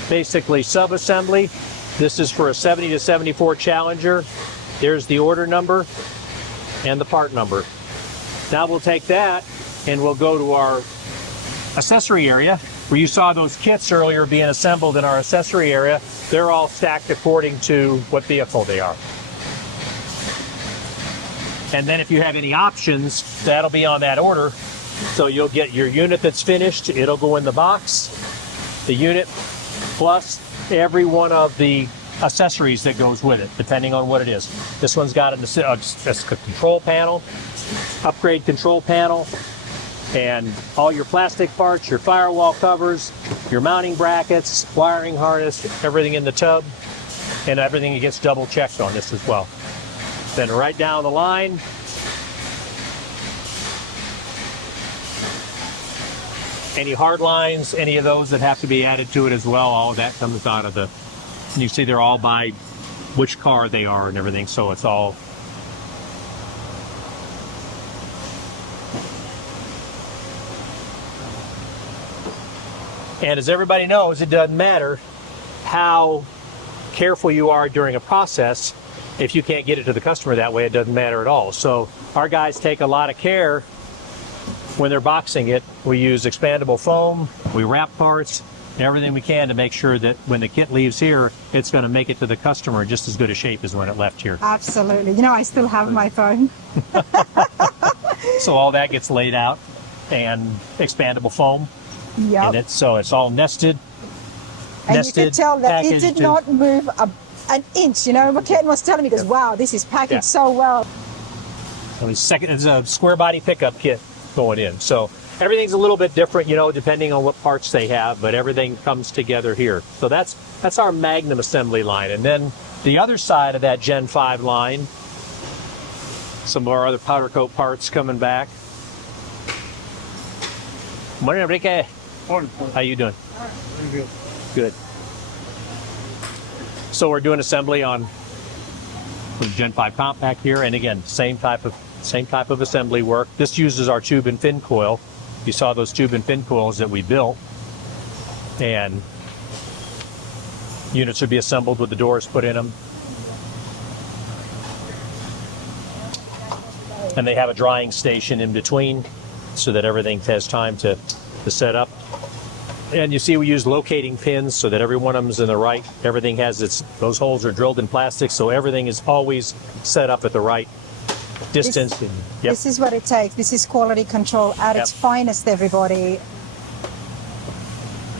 basically sub-assembly. This is for a 70 to 74 Challenger. There's the order number and the part number. Now we'll take that and we'll go to our accessory area, where you saw those kits earlier being assembled in our accessory area. They're all stacked according to what vehicle they are. And then if you have any options, that'll be on that order. So you'll get your unit that's finished, it'll go in the box, the unit plus every one of the accessories that goes with it, depending on what it is. This one's got a control panel, upgrade control panel, and all your plastic parts, your firewall covers, your mounting brackets, wiring harness, everything in the tub, and everything gets double checked on this as well. Then right down the line, any hard lines, any of those that have to be added to it as well, all of that comes out of the, and you see they're all by which car they are and everything, so it's all. And as everybody knows, it doesn't matter how careful you are during a process. If you can't get it to the customer that way, it doesn't matter at all. So our guys take a lot of care when they're boxing it. We use expandable foam, we wrap parts, everything we can to make sure that when the kit leaves here, it's going to make it to the customer in just as good a shape as when it left here. Absolutely. You know, I still have my phone. So all that gets laid out and expandable foam. Yep. In it, so it's all nested. And you could tell that it did not move an inch. You know, what Ken was telling me, because wow, this is packaged so well. It's a square body pickup kit going in. So everything's a little bit different, you know, depending on what parts they have, but everything comes together here. So that's our Magnum assembly line. And then the other side of that Gen 5 line, some of our other powder coat parts coming back. Morning, Enrique. How you doing? Good. So we're doing assembly on the Gen 5 compact here, and again, same type of assembly work. This uses our tube and fin coil. You saw those tube and fin coils that we built, and units would be assembled with the doors put in them. And they have a drying station in between so that everything has time to to set up. And you see we use locating pins so that every one of them is in the right. Everything has those holes are drilled in plastic, so everything is always set up at the right distance. This is what it takes. This is quality control at its finest, everybody.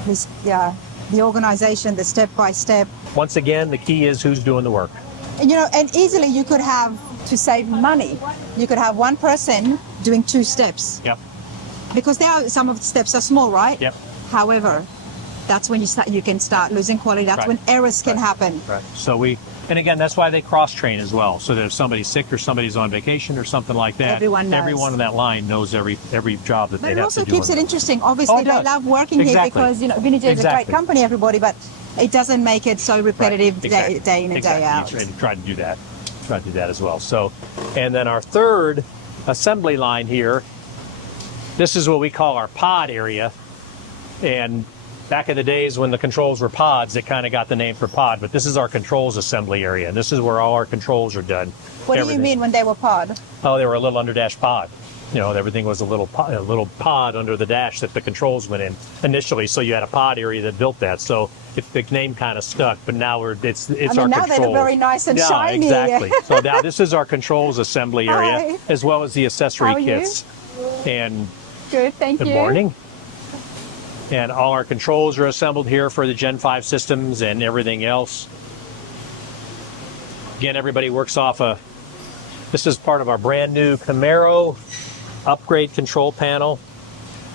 The organization, the step by step. Once again, the key is who's doing the work. And, and easily you could have, to save money, you could have one person doing 2 steps. Yep. Because some of the steps are small, right? Yep. However, that's when you can start losing quality. That's when errors can happen. Right. So and again, that's why they cross-train as well. So that if somebody's sick or somebody's on vacation or something like that, everyone on that line knows every job that they have to do. But it also keeps it interesting. Obviously, they love working here because, Vintage is a great company, everybody, but it doesn't make it so repetitive day in and day out. And try to do that. Try to do that as well. So, and then our third assembly line here, this is what we call our pod area. And back in the days when the controls were pods, it kind of got the name for pod, but this is our controls assembly area. And this is where all our controls are done. What do you mean when they were pod? Oh, they were a little under dash pod. Everything was a little pod under the dash that the controls went in initially. So you had a pod area that built that. So the name kind of stuck, but now it's our controls. Now they look very nice and shiny. Exactly. So now this is our controls assembly area, as well as the accessory kits. And good, thank you. Good morning. And all our controls are assembled here for the Gen 5 systems and everything else. Again, everybody works off this is part of our brand new Camaro upgrade control panel,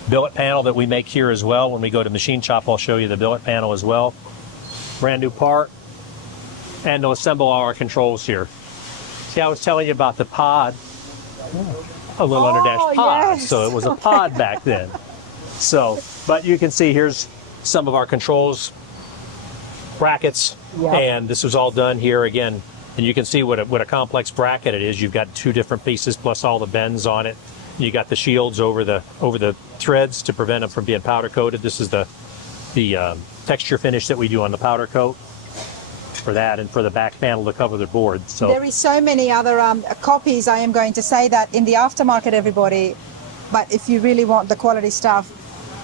billet panel that we make here as well. When we go to Machine Shop, I'll show you the billet panel as well. Brand new part. And they'll assemble all our controls here. See, I was telling you about the pod, a little under dash pod. Yes. So it was a pod back then. But you can see here's some of our controls, brackets, and this was all done here again. And you can see what a complex bracket it is. You've got 2 different pieces plus all the bends on it. You got the shields over the threads to prevent them from being powder coated. This is the texture finish that we do on the powder coat for that, and for the back panel to cover the board. So there is so many other copies. I am going to say that in the aftermarket, everybody. But if you really want the quality stuff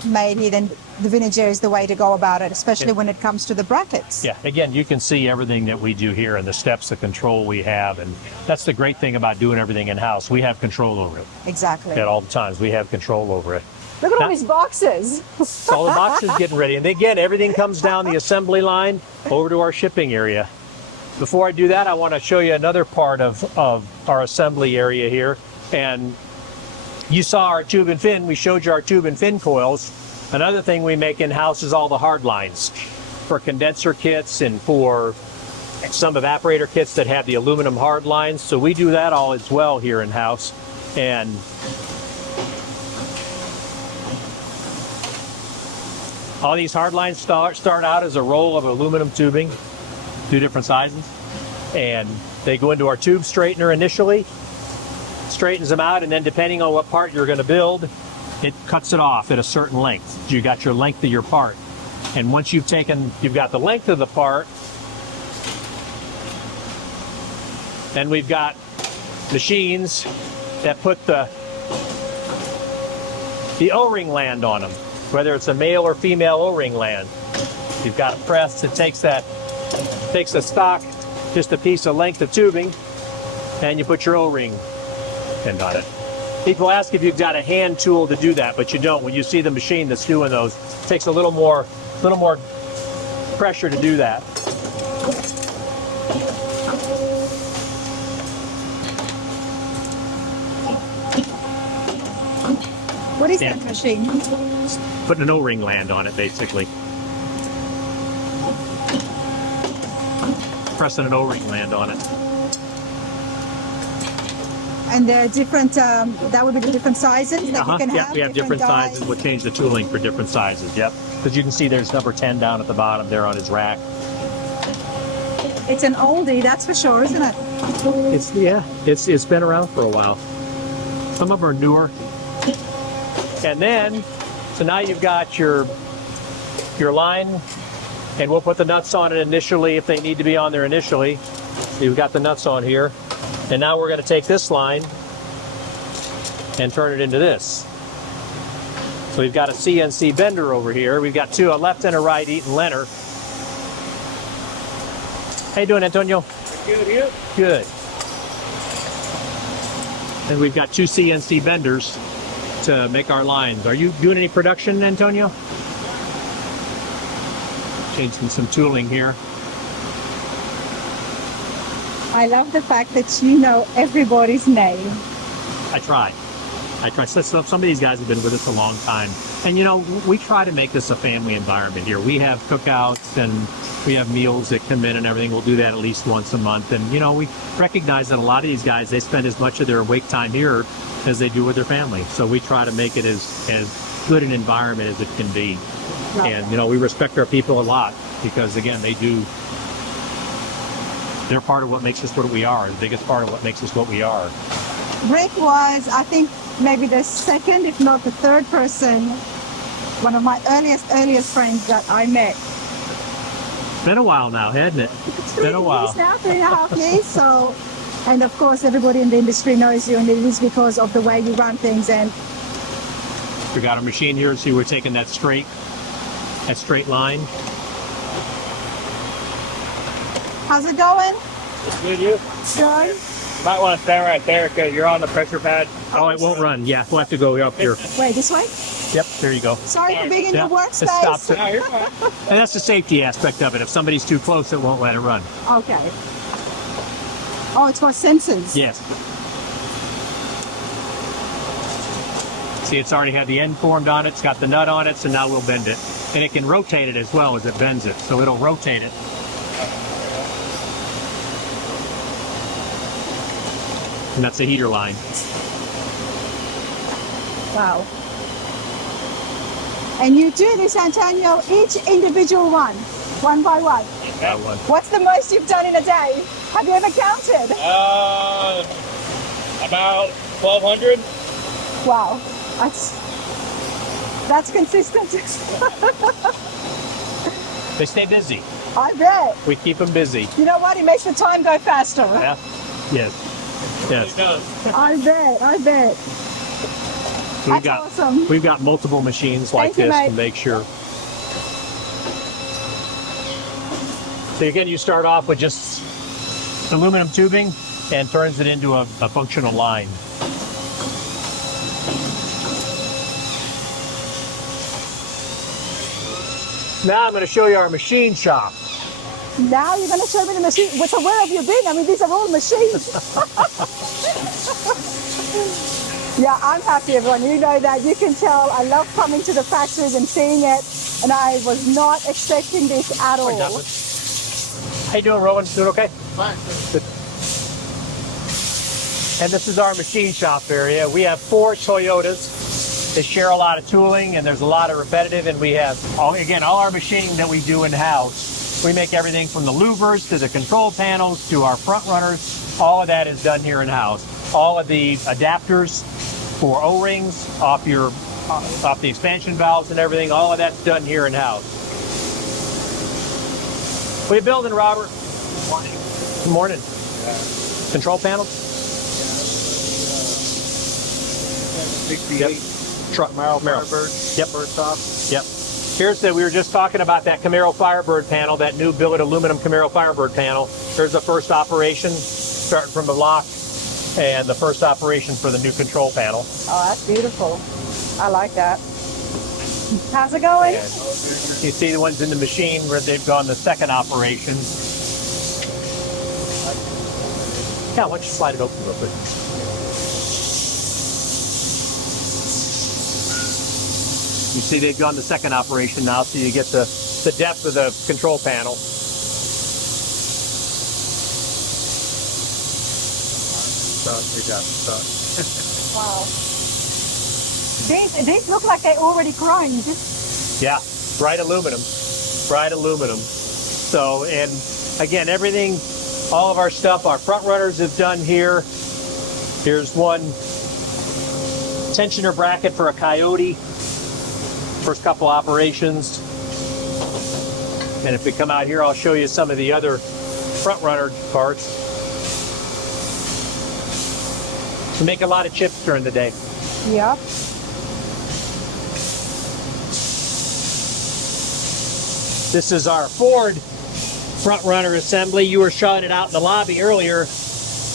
made here, then the Vintage is the way to go about it, especially when it comes to the brackets. Yeah, again, you can see everything that we do here and the steps of control we have, and that's the great thing about doing everything in-house. We have control over it. Exactly. At all the times, we have control over it. Look at all these boxes. All the boxes getting ready, and again, everything comes down the assembly line over to our shipping area. Before I do that, I want to show you another part of our assembly area here, and you saw our tube and fin. We showed you our tube and fin coils. Another thing we make in-house is all the hard lines for condenser kits and for some evaporator kits that have the aluminum hard lines. So we do that all as well here in-house. And all these hard lines start out as a roll of aluminum tubing, 2 different sizes. And they go into our tube straightener initially, straightens them out, and then depending on what part you're going to build, it cuts it off at a certain length. You got your length of your part. And once you've got the length of the part, then we've got machines that put the O-ring land on them, whether it's a male or female O-ring land. You've got a press that takes a stock, just a piece of length of tubing, and you put your O-ring end on it. People ask if you've got a hand tool to do that, but you don't. When you see the machine that's doing those, it takes a little more pressure to do that. What is that machine? Putting an O-ring land on it, basically. Pressing an O-ring land on it. And there are different, that would be the different sizes that you can have? We have different sizes. We'll change the tooling for different sizes, yep. Because you can see there's number 10 down at the bottom there on his rack. It's an oldie, that's for sure, isn't it? It's been around for a while. Some of them are newer. And then, so now you've got your line, and we'll put the nuts on it initially if they need to be on there initially. So you've got the nuts on here. And now we're going to take this line and turn it into this. So we've got a CNC bender over here. We've got two, a left and a right, eating Leonard. How you doing, Antonio? Good, you? Good. And we've got two CNC benders to make our lines. Are you doing any production, Antonio? Changing some tooling here. I love the fact that you know everybody's name. I try. So some of these guys have been with us a long time. And, you know, we try to make this a family environment here. We have cookouts and we have meals that come in and everything. We'll do that at least once a month. And, you know, we recognize that a lot of these guys, they spend as much of their wake time here as they do with their family. So we try to make it as good an environment as it can be. Right. And, you know, we respect our people a lot because, again, they're part of what makes us what we are, the biggest part of what makes us what we are. Rick was, I think, maybe the second, if not the third person, one of my earliest friends that I met. Been a while now, hasn't it? It's been a while. 3.5 years. So, and of course, everybody in the industry knows you, and it is because of the way you run things. And we got a machine here, so we're taking that straight line. How's it going? Good, you? Good. You might want to stand right there because you're on the pressure pad. Oh, it won't run. Yeah, we'll have to go up here. Wait, this way? Yep, there you go. Sorry for being in Yeah, your it stops workspace. it. No, you're fine. And that's the safety aspect of it. If somebody's too close, it won't let it run. Okay. Oh, it's got sensors. Yes. See, it's already had the end formed on it. It's got the nut on it, so now we'll bend it. And it can rotate it as well as it bends it. So it'll rotate it. And that's the heater line. Wow. And you do this, Antonio, each individual one by one. That one. What's the most you've done in a day? Have you ever counted? About 1,200. Wow. That's consistent. They stay busy. I bet. We keep them busy. You know what? It makes the time go faster. Yeah. Yes. Yes. It does. I bet. That's awesome. We've got multiple machines like Thank you, this mate. to make sure. So again, you start off with just aluminum tubing and turns it into a functional line. Now I'm going to show you our machine shop. Now you're going to show me the machine. So where have you been? I mean, these are all machines. Yeah, I'm happy, everyone. You know that. You can tell I love coming to the factories and seeing it. And I was not expecting this at all. How you doing, Rowan? Doing okay? Fine. Good. And this is our machine shop area. We have 4 Toyotas. They share a lot of tooling, and there's a lot of repetitive. And we have, all our machining that we do in-house. We make everything from the louvers to the control panels to our front runners. All of that is done here in-house. All of the adapters for O-rings off the expansion valves and everything, all of that's done here in-house. What are you building, Robert? Morning. Good morning. Yeah. Control panels? 68. Truck Firebird. Yep. First off. Yep. We were just talking about that Camaro Firebird panel, that new billet aluminum Camaro Firebird panel. Here's the first operation, starting from the block, and the first operation for the new control panel. Oh, that's beautiful. I like that. How's it going? And you see the ones in the machine where they've gone the second operation. Yeah, why don't you slide it open real quick? You see they've gone the second operation now, so you get the depth of the control panel. Wow. These look like they're already grown. Yeah, bright aluminum. So, and again, everything, all of our stuff, our front runners have done here. Here's one tensioner bracket for a Coyote. First couple operations. And if we come out here, I'll show you some of the other front runner parts. We make a lot of chips during the day. Yep. This is our Ford front runner assembly. You were showing it out in the lobby earlier,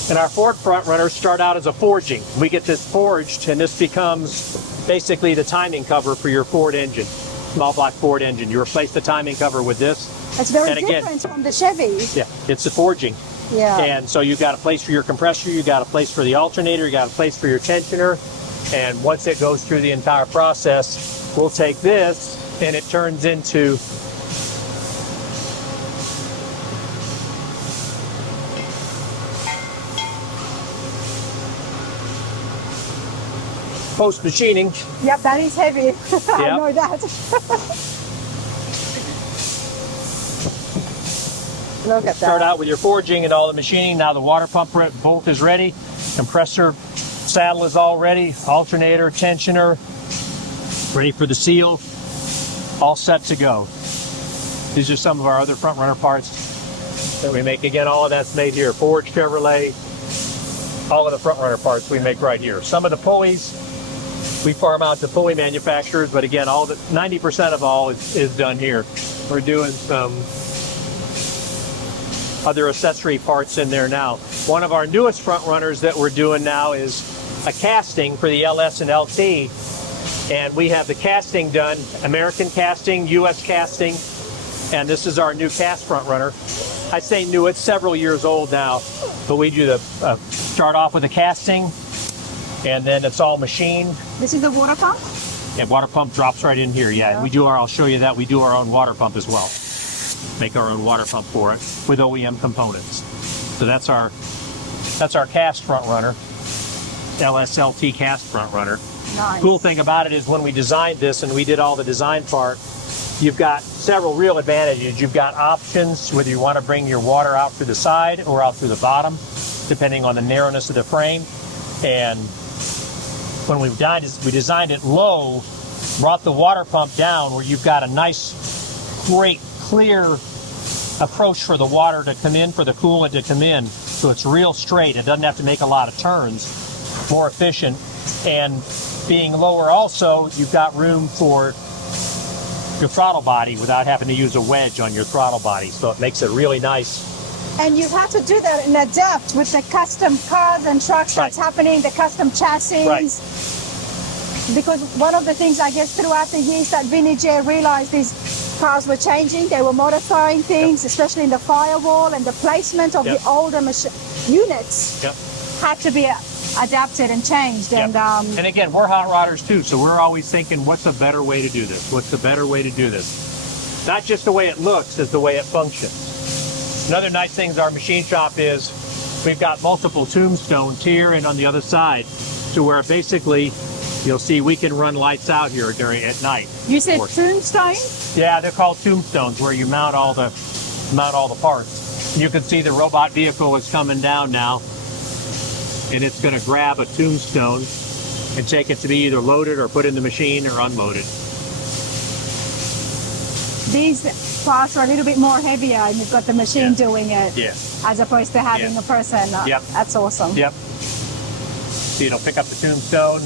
and our Ford front runners start out as a forging. We get this forged, and this becomes basically the timing cover for your Ford engine, small block Ford engine. You replace the timing cover with this. It's very different from the Chevys. Yeah, it's a forging. Yeah. And so you've got a place for your compressor, you've got a place for the alternator, you've got a place for your tensioner. And once it goes through the entire process, we'll take this and it turns into post-machining. Yep, that is heavy. I know that. Look at that. Start out with your forging and all the machining. Now the water pump bolt is ready. Compressor saddle is all ready. Alternator, tensioner, ready for the seal. All set to go. These are some of our other front runner parts that we make. Again, all of that's made here. Ford, Chevrolet, all of the front runner parts we make right here. Some of the pulleys we farm out to pulley manufacturers, but again, all the 90% of all is done here. We're doing some other accessory parts in there now. One of our newest front runners that we're doing now is a casting for the LS and LT, and we have the casting done, American casting, US casting, and this is our new cast front runner. I say new, it's several years old now, but we do the start off with a casting, and then it's all machined. This is the water pump? Yeah, water pump drops right in here, yeah. We do I'll show you that, we do our own water pump as well. Make our own water pump for it with OEM components. So that's our cast front runner, LSLT cast front runner. Nice. Cool thing about it is when we designed this and we did all the design part, you've got several real advantages. You've got options whether you want to bring your water out through the side or out through the bottom, depending on the narrowness of the frame. And when we designed it low, brought the water pump down where you've got a nice, great, clear approach for the water to come in, for the coolant to come in. So it's real straight. It doesn't have to make a lot of turns. More efficient. And being lower also, you've got room for your throttle body without having to use a wedge on your throttle body. So it makes it really nice. And you have to do that in a depth with the custom cars and trucks that's happening, the custom chassis. Right. Because one of the things, I guess, throughout the years that Vintage Air realized these cars were changing. They were modifying things, especially in the firewall, and the placement of the older units had to be adapted and changed. And again, we're hot rodders too, so we're always thinking, what's a better way to do this? What's the better way to do this? Not just the way it looks, it's the way it functions. Another nice thing is our machine shop is we've got multiple tombstones here and on the other side, to where basically you'll see we can run lights out here at night. You said tombstone? Yeah, they're called tombstones, where you mount all the parts. You can see the robot vehicle is coming down now, and it's going to grab a tombstone and take it to be either loaded or put in the machine or unloaded. These parts are a little bit more heavier, and you've got the machine doing it, as opposed to having a person. That's awesome. Yep. See, it'll pick up the tombstone.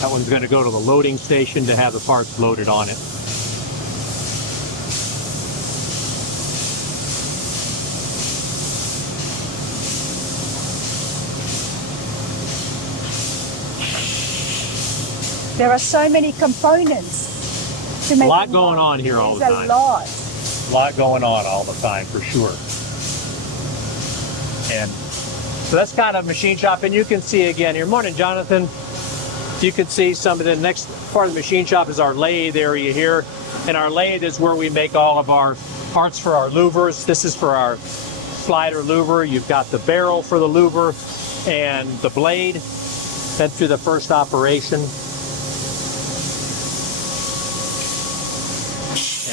That one's going to go to the loading station to have the parts loaded on it. There are so many components to make. A lot going on here all the time. A lot. A lot going on all the time, for sure. And so that's kind of machine shop. And you can see again here. Morning, Jonathan. You can see some of the next part of the machine shop is our lathe area here. And our lathe is where we make all of our parts for our louvers. This is for our slider louver. You've got the barrel for the louver and the blade. That's through the first operation.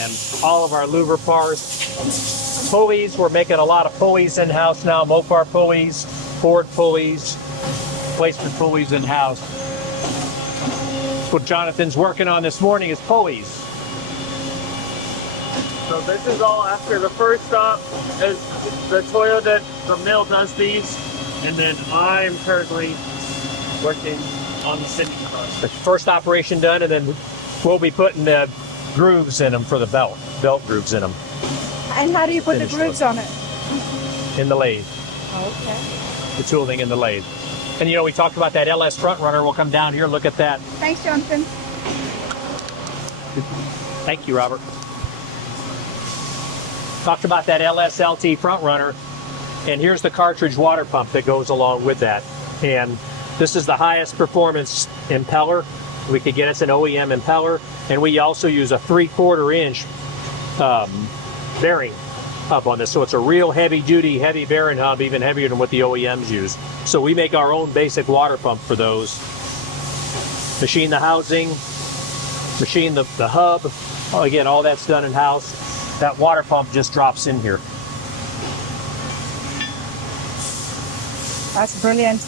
And all of our louver parts. Pulleys, we're making a lot of pulleys in-house now. Mopar pulleys, Ford pulleys, placement pulleys in-house. What Jonathan's working on this morning is pulleys. So this is all after the first stop is the Toyota, the mill does these. And then I'm currently working on the sending cross. The first operation done, and then we'll be putting the grooves in them for the belt grooves in them. And how do you put the grooves on it? In the lathe. Okay. The tooling in the lathe. And you know, we talked about that LS front runner. We'll come down here, look at that. Thanks, Jonathan. Thank you, Robert. Talked about that LS LT front runner, and here's the cartridge water pump that goes along with that. And this is the highest performance impeller. We could get us an OEM impeller, and we also use a 3/4 inch bearing hub on this. So it's a real heavy duty, heavy bearing hub, even heavier than what the OEMs use. So we make our own basic water pump for those. Machine the housing, machine the hub. Again, all that's done in-house. That water pump just drops in here. That's brilliant.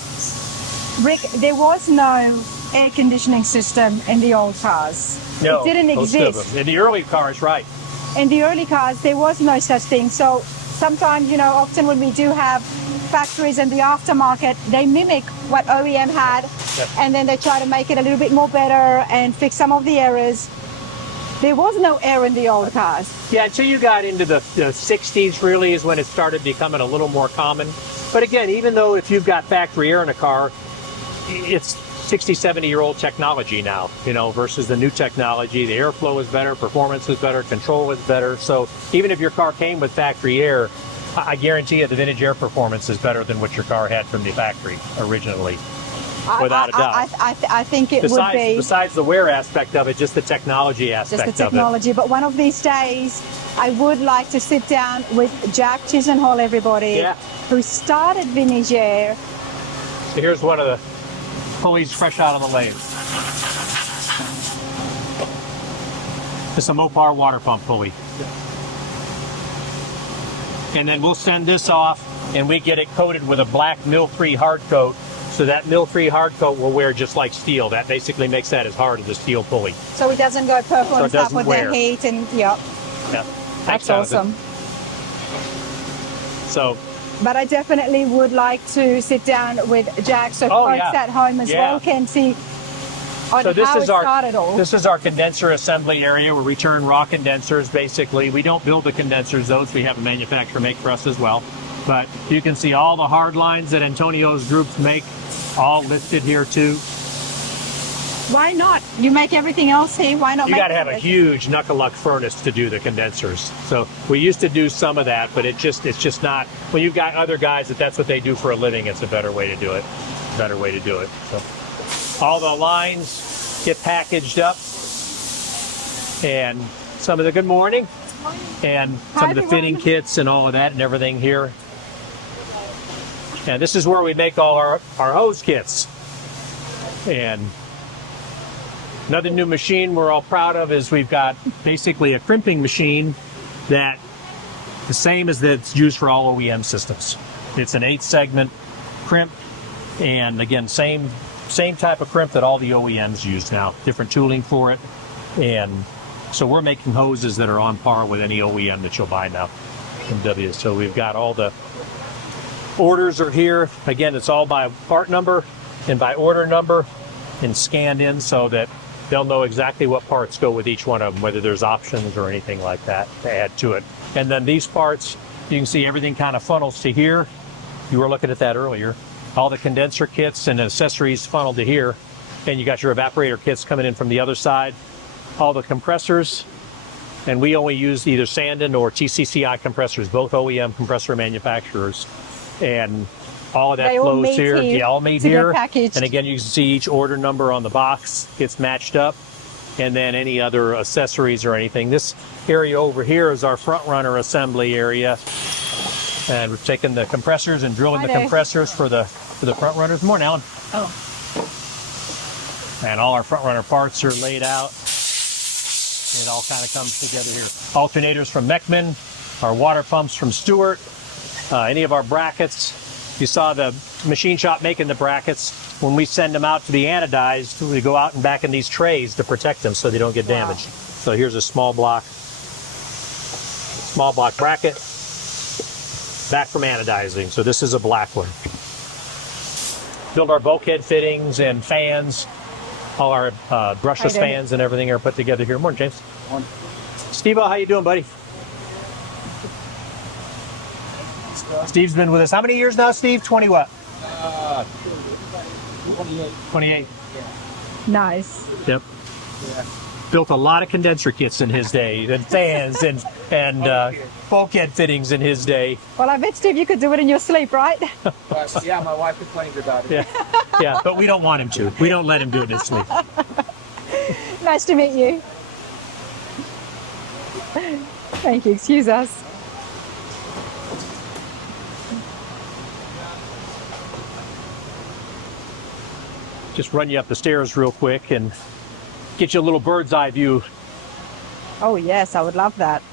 Rick, there was no air conditioning system in the old cars. No, it didn't most of exist. them. In the early cars, right. In the early cars, there was no such thing. So sometimes, you know, often when we do have factories in the aftermarket, they mimic what OEM had, and then they try to make it a little bit more better and fix some of the errors. There was no air in the old cars. Yeah, until you got into the 60s really is when it started becoming a little more common. But again, even though if you've got factory air in a car, it's 60, 70-year-old technology now, you know, versus the new technology. The airflow is better, performance is better, control is better. So even if your car came with factory air, I guarantee you the vintage air performance is better than what your car had from the factory originally. Without a doubt. I think it would be. Besides the wear aspect of it, just the technology aspect of it. Just the technology. But one of these days, I would like to sit down with Jack Chisenhall, everybody, who started Vintage Air. So here's one of the pulleys fresh out of the lathe. It's a Mopar water pump pulley. And then we'll send this off, and we get it coated with a black mill-free hard coat. So that mill-free hard coat will wear just like steel. That basically makes that as hard as a steel pulley. So it doesn't go purple and stuff with the heat and Yeah. That's awesome. So. But I definitely would like to sit down with Jack so folks at home as well can see on how it started all. This is our condenser assembly area where we turn raw condensers basically. We don't build the condensers, those we have a manufacturer make for us as well. But you can see all the hard lines that Antonio's groups make, all listed here too. Why not? You make everything else here, why not? You got to have a huge knuckle-luck furnace to do the condensers. So we used to do some of that, but it's just not, when you've got other guys that's what they do for a living, it's a better way to do it. So all the lines get packaged up, and some of the good morning, and some of the fitting kits and all of that and everything here. And this is where we make all our hose kits. And another new machine we're all proud of is we've got basically a crimping machine that the same as that's used for all OEM systems. It's an 8-segment crimp, and again, same type of crimp that all the OEMs use now. Different tooling for it, and so we're making hoses that are on par with any OEM that you'll buy now from W. So we've got all the orders are here. Again, it's all by part number and by order number and scanned in so that they'll know exactly what parts go with each one of them, whether there's options or anything like that to add to it. And then these parts, you can see everything kind of funnels to here. You were looking at that earlier. All the condenser kits and accessories funnel to here. And you got your evaporator kits coming in from the other side. All the compressors, and we only use either Sandon or TCCI compressors, both OEM compressor manufacturers. And all of that flows here. Yeah, all made here. And again, you can see each order number on the box gets matched up, and then any other accessories or anything. This area over here is our front runner assembly area, and we've taken the compressors and drilling the compressors for the front runners. More now. Oh. And all our front runner parts are laid out. It all kind of comes together here. Alternators from Mechman, our water pumps from Stewart, any of our brackets. You saw the machine shop making the brackets. When we send them out to be anodized, we go out and back in these trays to protect them so they don't get damaged. So here's a small block bracket, back from anodizing. So this is a black one. build our bulkhead fittings and fans. All our brushless fans and everything are put together here. Morning, James. Morning. Steve-O, how you doing, buddy? Steve's been with us. How many years now, Steve? 20 what? 28. 28. Nice. Yep. Yeah. Built a lot of condenser kits in his day, and fans and bulkhead fittings in his day. Well, I bet, Steve, you could do it in your sleep, right? Yeah, my wife complains about it. Yeah, but we don't want him to. We don't let him do it in his sleep. Nice to meet you. Thank you. Excuse us. Just run you up the stairs real quick and get you a little bird's eye view. Oh, yes, I would love that.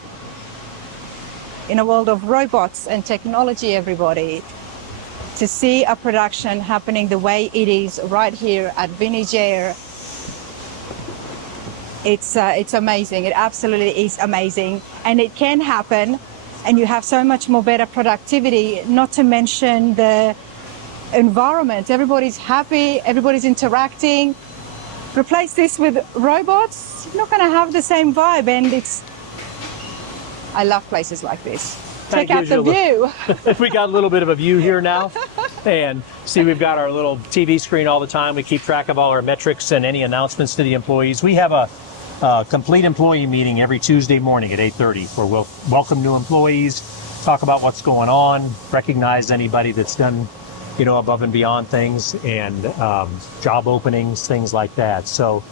In a world of robots and technology, everybody, to see a production happening the way it is right here at Vinegar, it's amazing. It absolutely is amazing. And it can happen, and you have so much more better productivity, not to mention the environment. Everybody's happy, everybody's interacting. Replace this with robots, you're not going to have the same vibe. And I love places like this. Check out the view. We got a little bit of a view here now. And see, we've got our little TV screen all the time. We keep track of all our metrics and any announcements to the employees. We have a complete employee meeting every Tuesday morning at 8:30 where we'll welcome new employees, talk about what's going on, recognize anybody that's done above and beyond things, and job openings, things like that. So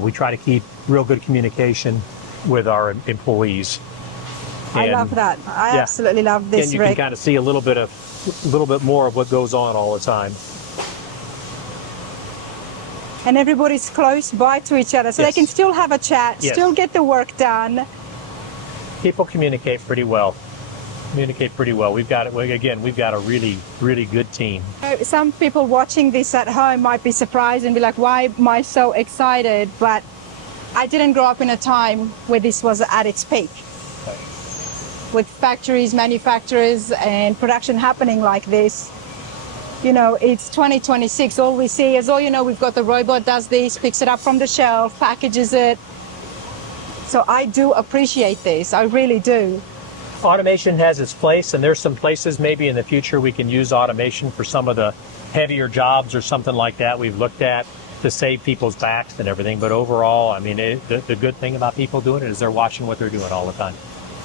we try to keep real good communication with our employees. I love that. I absolutely love this. And you can kind of see a little bit more of what goes on all the time. And everybody's close by to each other, so they can still have a chat, still get the work done. People communicate pretty well. We've got a really, really good team. Some people watching this at home might be surprised and be like, why am I so excited? But I didn't grow up in a time where this was at its peak. With factories, manufacturers, and production happening like this. It's 2026. All we see is, we've got the robot does this, picks it up from the shelf, packages it. So I do appreciate this. I really do. Automation has its place, and there's some places maybe in the future we can use automation for some of the heavier jobs or something like that we've looked at to save people's backs and everything. But overall, I mean, the good thing about people doing it is they're watching what they're doing all the time,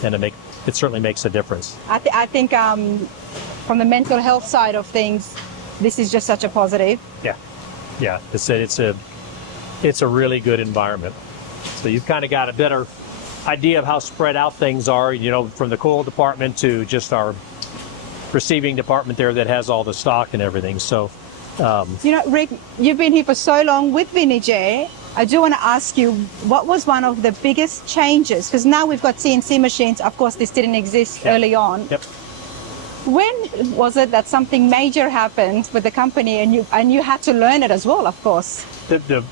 and it certainly makes a difference. I think from the mental health side of things, this is just such a positive. Yeah. It's a really good environment. So you've kind of got a better idea of how spread out things are, from the Coil department to just our receiving department there that has all the stock and everything. So, Rick, you've been here for so long with Vinegar. I do want to ask you, what was one of the biggest changes? Because now we've got CNC machines. Of course, this didn't exist early on. Yep. When was it that something major happened with the company and you had to learn it as well, of course?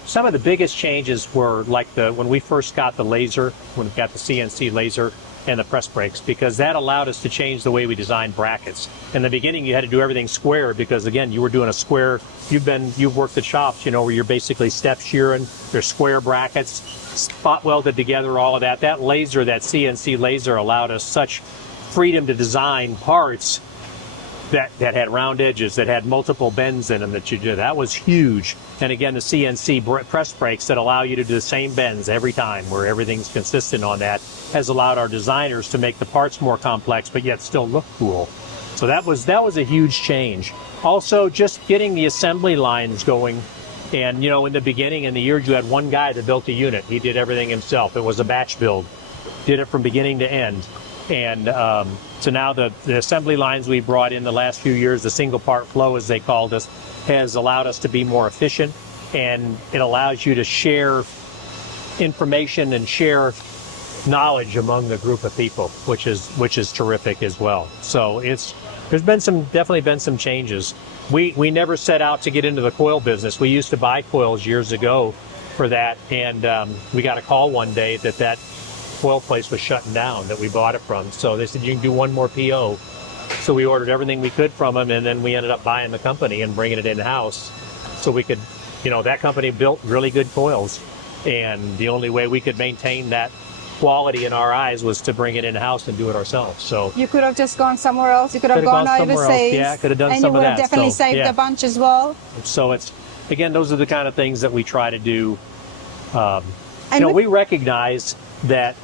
Some of the biggest changes were like when we first got the laser, when we got the CNC laser and the press brakes, because that allowed us to change the way we designed brackets. In the beginning, you had to do everything square because, again, you were doing a square. You've worked at shops, where you're basically step shearing. There's square brackets, spot welded together, all of that. That laser, that CNC laser, allowed us such freedom to design parts that had round edges, that had multiple bends in them that you did. That was huge. And again, the CNC press brakes that allow you to do the same bends every time, where everything's consistent on that, has allowed our designers to make the parts more complex, but yet still look cool. So that was a huge change. Also, just getting the assembly lines going. And, in the beginning, in the years, you had one guy that built a unit. He did everything himself. It was a batch build. Did it from beginning to end. And so now the assembly lines we brought in the last few years, the single part flow, as they called us, has allowed us to be more efficient, and it allows you to share information and share knowledge among the group of people, which is terrific as well. So there's definitely been some changes. We never set out to get into the coil business. We used to buy coils years ago for that, and we got a call one day that coil place was shutting down that we bought it from. So they said, you can do one more PO. So we ordered everything we could from them, and then we ended up buying the company and bringing it in-house so we could, that company built really good coils. And the only way we could maintain that quality in our eyes was to bring it in-house and do it ourselves. So you could have just gone somewhere else. You could have gone overseas. Yeah, could have done and some of that. And you would have definitely saved a bunch as well. So it's, again, those are the kind of things that we try to do. We recognize that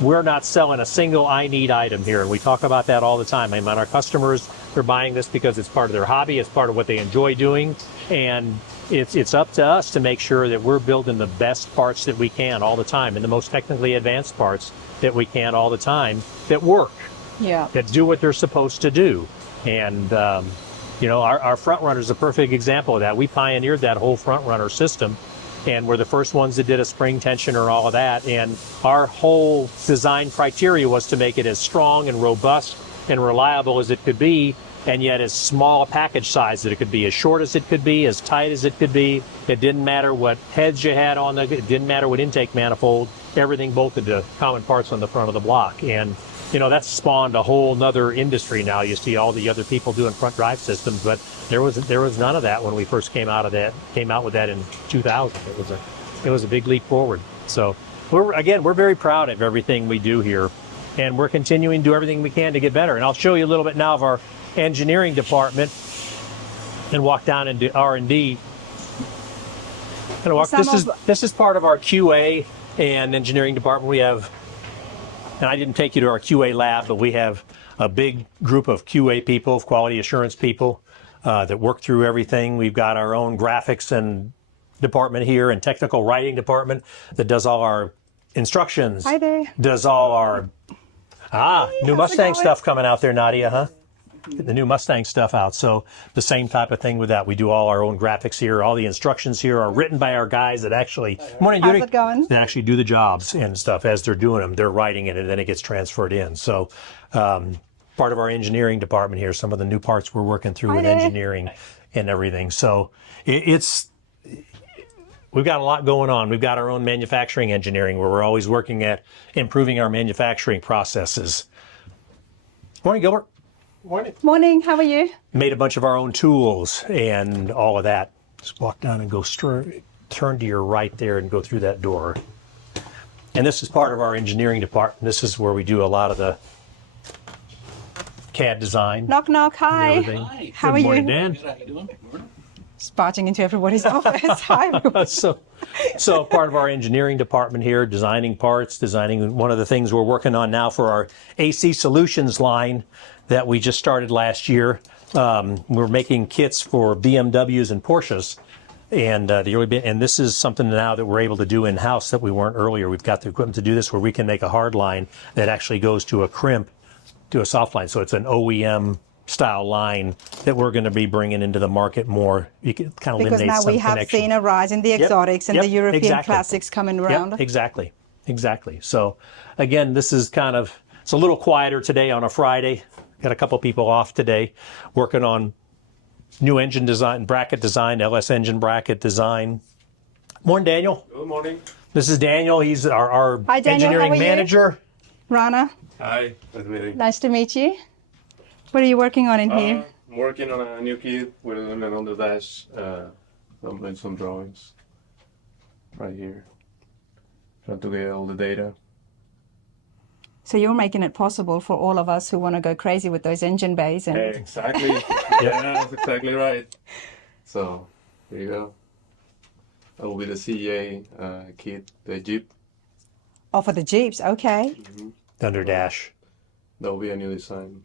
we're not selling a single I need item here, and we talk about that all the time. I mean, our customers, they're buying this because it's part of their hobby, it's part of what they enjoy doing, and it's up to us to make sure that we're building the best parts that we can all the time, and the most technically advanced parts that we can all the time that work, that do what they're supposed to do. And our front runner is a perfect example of that. We pioneered that whole front runner system, and we're the first ones that did a spring tensioner and all of that. And our whole design criteria was to make it as strong and robust and reliable as it could be, and yet as small a package size that it could be, as short as it could be, as tight as it could be. It didn't matter what heads you had on it didn't matter what intake manifold, everything bolted to common parts on the front of the block. And that's spawned a whole nother industry now. You see all the other people doing front drive systems, but there was none of that when we first came out with that in 2000. It was a big leap forward. So we're very proud of everything we do here, and we're continuing to do everything we can to get better. And I'll show you a little bit now of our engineering department and walk down into R&D. This is part of our QA and engineering department. We have, and I didn't take you to our QA lab, but we have a big group of QA people, quality assurance people, that work through everything. We've got our own graphics and department here, and technical writing department that does all our instructions. Hi there. Does all our new Mustang stuff coming out there, Nadia, huh? Get the new Mustang stuff out. So the same type of thing with that. We do all our own graphics here. All the instructions here are written by our guys that actually, how's it going? That actually do the jobs and stuff as they're doing them. They're writing it, and then it gets transferred in. So part of our engineering department here, some of the new parts we're working through with engineering and everything. So we've got a lot going on. We've got our own manufacturing engineering where we're always working at improving our manufacturing processes. Morning, Gilbert. Morning, how are you? Made a bunch of our own tools and all of that. Just walk down and go turn to your right there and go through that door. And this is part of our engineering department. This is where we do a lot of the CAD design. Knock, knock, hi. Hi. How are you? Morning, Dan. How you doing? Just barging into everybody's office. Hi, everyone. So part of our engineering department here, designing parts, one of the things we're working on now for our AC Solutions line that we just started last year. We're making kits for BMWs and Porsches, and this is something now that we're able to do in-house that we weren't earlier. We've got the equipment to do this, where we can make a hard line that actually goes to a crimp, to a soft line. So it's an OEM style line that we're going to be bringing into the market more. You can kind of eliminate some Because now we have seen a rise in the exotics and the European classics coming around. Yep, exactly. So again, this is it's a little quieter today on a Friday. Got a couple people off today working on new engine design, bracket design, LS engine bracket design. Morning, Daniel. Good morning. This is Daniel. He's our Hi, Daniel, engineering manager. Rana. Hi, nice meeting. Nice to meet you. What are you working on in here? I'm working on a new kit. We're doing it on the dash. I'm doing some drawings right here. Trying to get all the data. So you're making it possible for all of us who want to go crazy with those engine bays. And Exactly. Yeah, that's exactly right. So, there you go. That will be the CJ kit, the Jeep. Oh, for the Jeeps, okay. Thunder Dash. That will be a new design.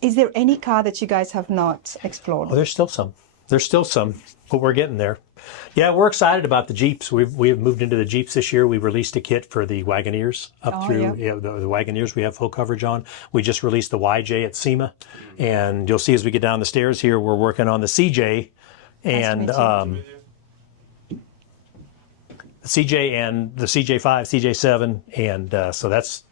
Is there any car that you guys have not explored? Oh, there's still some, but we're getting there. Yeah, we're excited about the Jeeps. We've moved into the Jeeps this year. We released a kit for the Wagoneers the Wagoneers we have full coverage on. We just released the YJ at SEMA, and you'll see as we get down the stairs here, we're working on the CJ and the CJ and the CJ5, CJ7, and so that's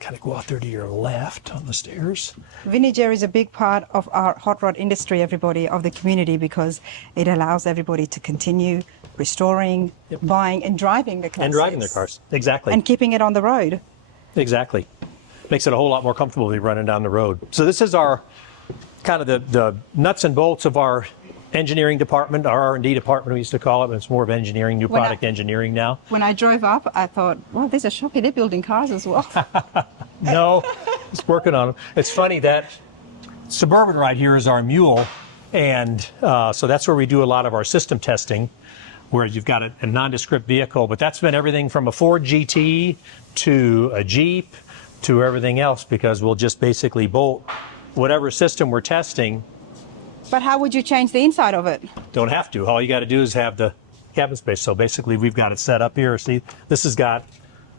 kind of go out there to your left on the stairs. Vinegar is a big part of our hot rod industry, everybody, of the community, because it allows everybody to continue restoring, buying, and driving the classics. And driving their cars, exactly. And keeping it on the road. Exactly. makes it a whole lot more comfortable to be running down the road. So this is our kind of the nuts and bolts of our engineering department, our R&D department we used to call it, but it's more of engineering, new product engineering now. When I drove up, I thought, well, there's a shop here, they're building cars as well. No, it's working on them. It's funny, that Suburban right here is our mule, and so that's where we do a lot of our system testing, where you've got a nondescript vehicle, but that's been everything from a Ford GT to a Jeep to everything else, because we'll just basically bolt whatever system we're testing. But how would you change the inside of it? Don't have to. All you got to do is have the cabin space. So basically we've got it set up here. See, this has got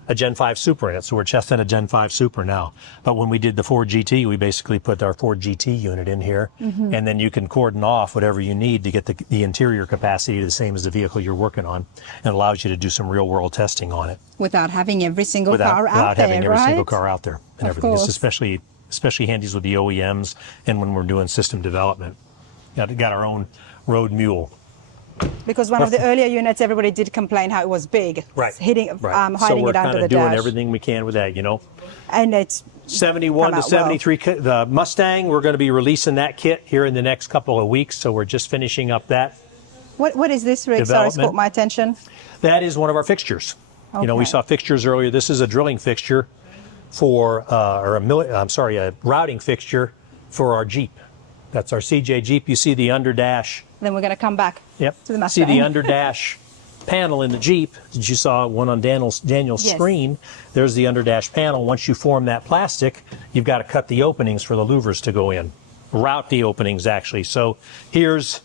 a Gen 5 Super in it, so we're testing a Gen 5 Super now. But when we did the Ford GT, we basically put our Ford GT unit in here, and then you can cordon off whatever you need to get the interior capacity the same as the vehicle you're working on, and it allows you to do some real-world testing on it. Without having every single car out there, without having every right? single car out there and Of everything. course. This especially handies with the OEMs and when we're doing system development. Got our own road mule. Because one of the earlier units, everybody did complain how it was big, Right. hiding So it we're under kind the of doing dash. everything we can with that, you know. And it's 71 come to out well. 73, the Mustang, we're going to be releasing that kit here in the next couple of weeks, so we're just finishing up that. What is this, Rick? Sorry, it's caught my attention. That is one of our fixtures. You know, we Okay. saw fixtures earlier. This is a drilling fixture for, a routing fixture for our Jeep. That's our CJ Jeep. You see the under dash. Then we're going to come back Yep. to the See Mustang. the under dash panel in the Jeep. You saw one on Daniel's Yes. screen. There's the under dash panel. Once you form that plastic, you've got to cut the openings for the louvers to go in. Route the openings, actually. So here's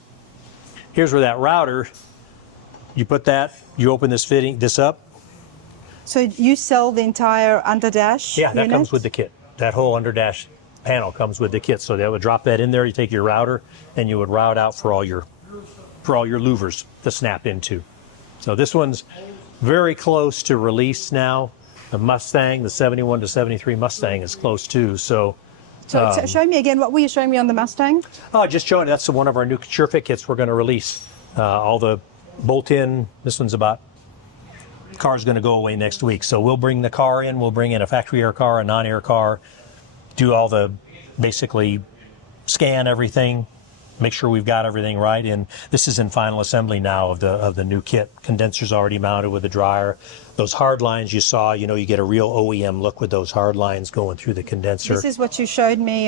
where that router, you put that, you open this up. So you sell the entire under dash Yeah, that unit? comes with the kit. That whole under dash panel comes with the kit. So they would drop that in there. You take your router and you would route out for all your louvers to snap into. So this one's very close to release now. The Mustang, the 71 to 73 Mustang is close too. So show me again, what were you showing me on the Mustang? just showing that's one of our new SureFit kits we're going to release. All the bolt-in, this one's about, car's going to go away next week. So we'll bring the car in, we'll bring in a factory air car, a non-air car, do all the, basically scan everything, make sure we've got everything right. And this is in final assembly now of the new kit. Condenser's already mounted with the dryer. Those hard lines you saw, you know, you get a real OEM look with those hard lines going through the condenser. This is what you showed me.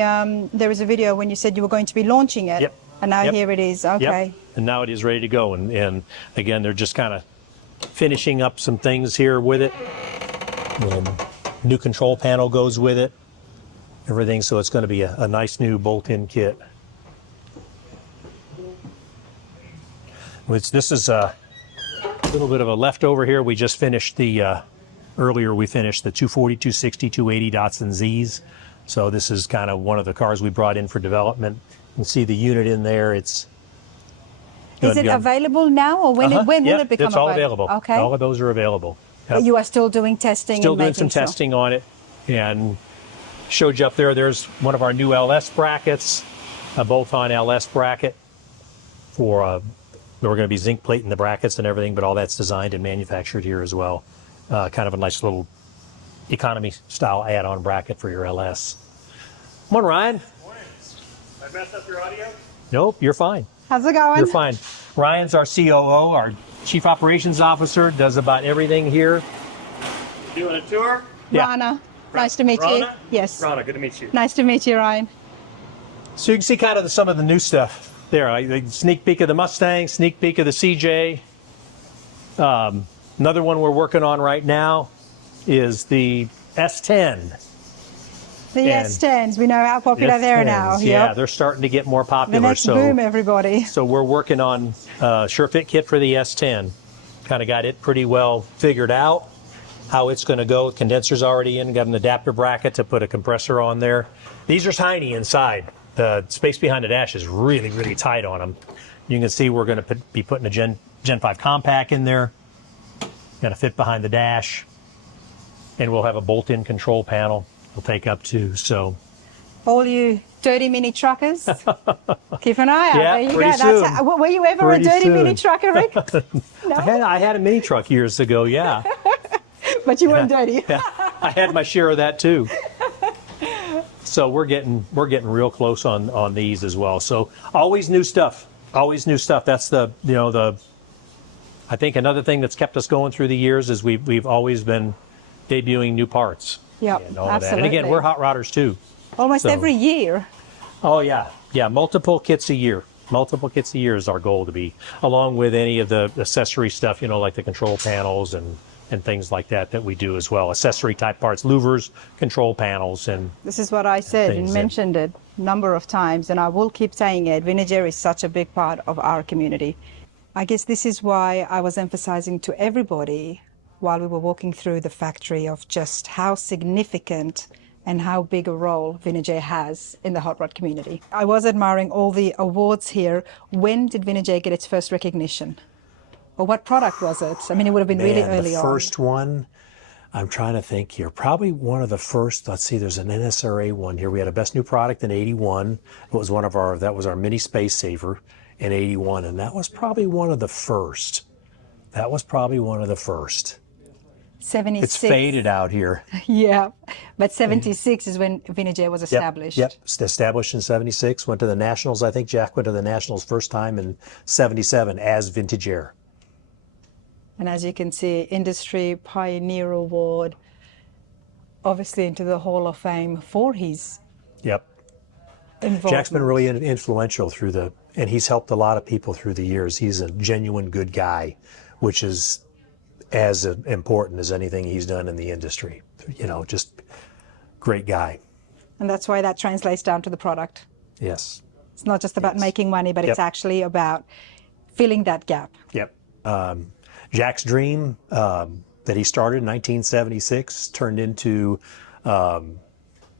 There was a video when you said you were going to be launching it. Yep. And now Yep. here it is. Okay. Yep. And now it is ready to go. And again, they're just kind of finishing up some things here with it. And new control panel goes with it. Everything, so it's going to be a nice new bolt-in kit. This is a little bit of a leftover here. We just finished earlier we finished the 240, 260, 280 Datsun Zs. So this is kind of one of the cars we brought in for development. You can see the unit in there. Is it available now, or when will it become it's all available. Okay. All of those are available. But you are still doing testing Still and doing making some testing on it, and showed you up there. There's one of our new LS brackets, a bolt-on LS bracket for we're going to be zinc plating the brackets and everything, but all that's designed and manufactured here as well. Kind of a nice little economy style add-on bracket for your LS. Come on, Ryan. Morning. I messed up your audio? Nope, you're fine. How's it going? You're fine. Ryan's our COO, our Chief Operations Officer, does about everything here. Doing a tour? Yeah. Rana, nice to meet you. Rana? Yes. Rana, good to meet you. Nice to meet you, Ryan. So you can see kind of some of the new stuff there. Like sneak peek of the Mustang, sneak peek of the CJ. Another one we're working on right now is the S10. The And S10s, we know how popular they're now. Yeah, Yep. they're starting to get more The popular. next boom, everybody. So we're working on a SureFit kit for the S10. Kind of got it pretty well figured out, how it's going to go. Condenser's already in, got an adapter bracket to put a compressor on there. These are tiny inside. The space behind the dash is really, really tight on them. You can see we're going to be putting a Gen 5 compact in there. Going to fit behind the dash. And we'll have a bolt-in control panel. We'll take up to, so. All you dirty mini truckers, keep an eye out. Yeah, There you go. pretty That's soon. were you ever Pretty a dirty mini soon. trucker, Rick? No, I had a mini truck years ago, yeah. but you weren't dirty. Yeah, I had my share of that too. So we're getting real close on these as well. So always new stuff. Always new stuff. That's the I think another thing that's kept us going through the years is we've always been debuting new parts. Yeah, Absolutely. And again, we're hot rodders too. Almost every year. Oh yeah, multiple kits a year. Multiple kits a year is our goal to be, along with any of the accessory stuff, like the control panels and things like that we do as well. Accessory type parts, louvers, control panels, and this is what I said and mentioned it a number of times, and I will keep saying it. Vinegar is such a big part of our community. I guess this is why I was emphasizing to everybody while we were walking through the factory of just how significant and how big a role Vinegar has in the hot rod community. I was admiring all the awards here. When did Vinegar get its first recognition? Or what product was it? I mean, it would have been really early on. The first one, I'm trying to think here. Probably one of the first, let's see, there's an NSRA one here. We had a Best New Product in 81. It was that was our mini Space Saver in 81, and that was probably one of the first. 76. It's faded out here. Yeah, but 76 is when Vinegar was established. Yep, established in 76. Went to the Nationals. I think Jack went to the Nationals first time in 77 as Vintage Air. And as you can see, Industry Pioneer Award, obviously into the Hall of Fame for his involvement. Jack's been really influential and he's helped a lot of people through the years. He's a genuine good guy, which is as important as anything he's done in the industry. Just great guy. And that's why that translates down to the product. Yes. It's not just about making money, but it's actually about filling that gap. Yep. Jack's dream that he started in 1976 turned into a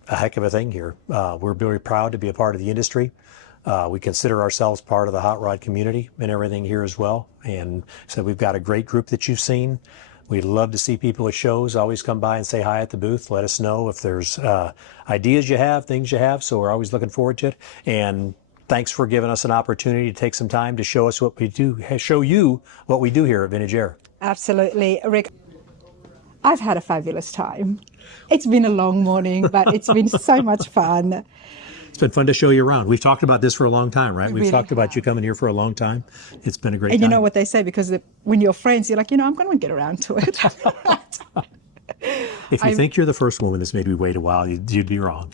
heck of a thing here. We're very proud to be a part of the industry. We consider ourselves part of the hot rod community and everything here as well. And so we've got a great group that you've seen. We'd love to see people at shows. Always come by and say hi at the booth. Let us know if there's ideas you have, things you have. So we're always looking forward to it. And thanks for giving us an opportunity to take some time to show us what we do, show you what we do here at Vintage Air. Absolutely. Rick, I've had a fabulous time. It's been a long morning, but it's been so much fun. It's been fun to show you around. We've talked about this for a long time, right? We've talked about you coming here for a long time. It's been a great time. And you know what they say, because when you're friends, you're like, I'm going to get around to it. If you think you're the first woman that's maybe wait a while, you'd be wrong.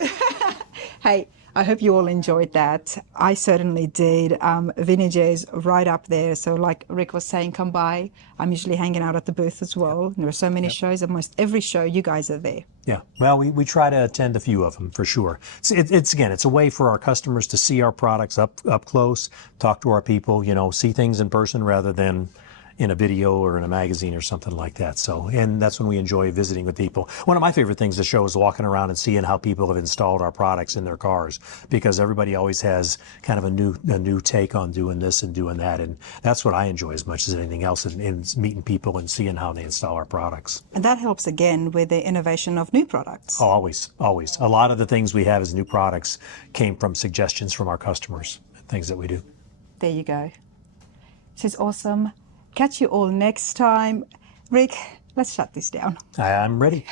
Hey, I hope you all enjoyed that. I certainly did. Vinegar's right up there. So like Rick was saying, come by. I'm usually hanging out at the booth as well. There are so many shows. Almost every show, you guys are there. Yeah. Well, we try to attend a few of them for sure. It's a way for our customers to see our products up close, talk to our people, see things in person rather than in a video or in a magazine or something like that. So, and that's when we enjoy visiting with people. One of my favorite things to show is walking around and seeing how people have installed our products in their cars, because everybody always has kind of a new take on doing this and doing that. And that's what I enjoy as much as anything else, in meeting people and seeing how they install our products. And that helps again with the innovation of new products. Oh, always. A lot of the things we have as new products came from suggestions from our customers, things that we do. There you go. This is awesome. Catch you all next time. Rick, let's shut this down. I'm ready.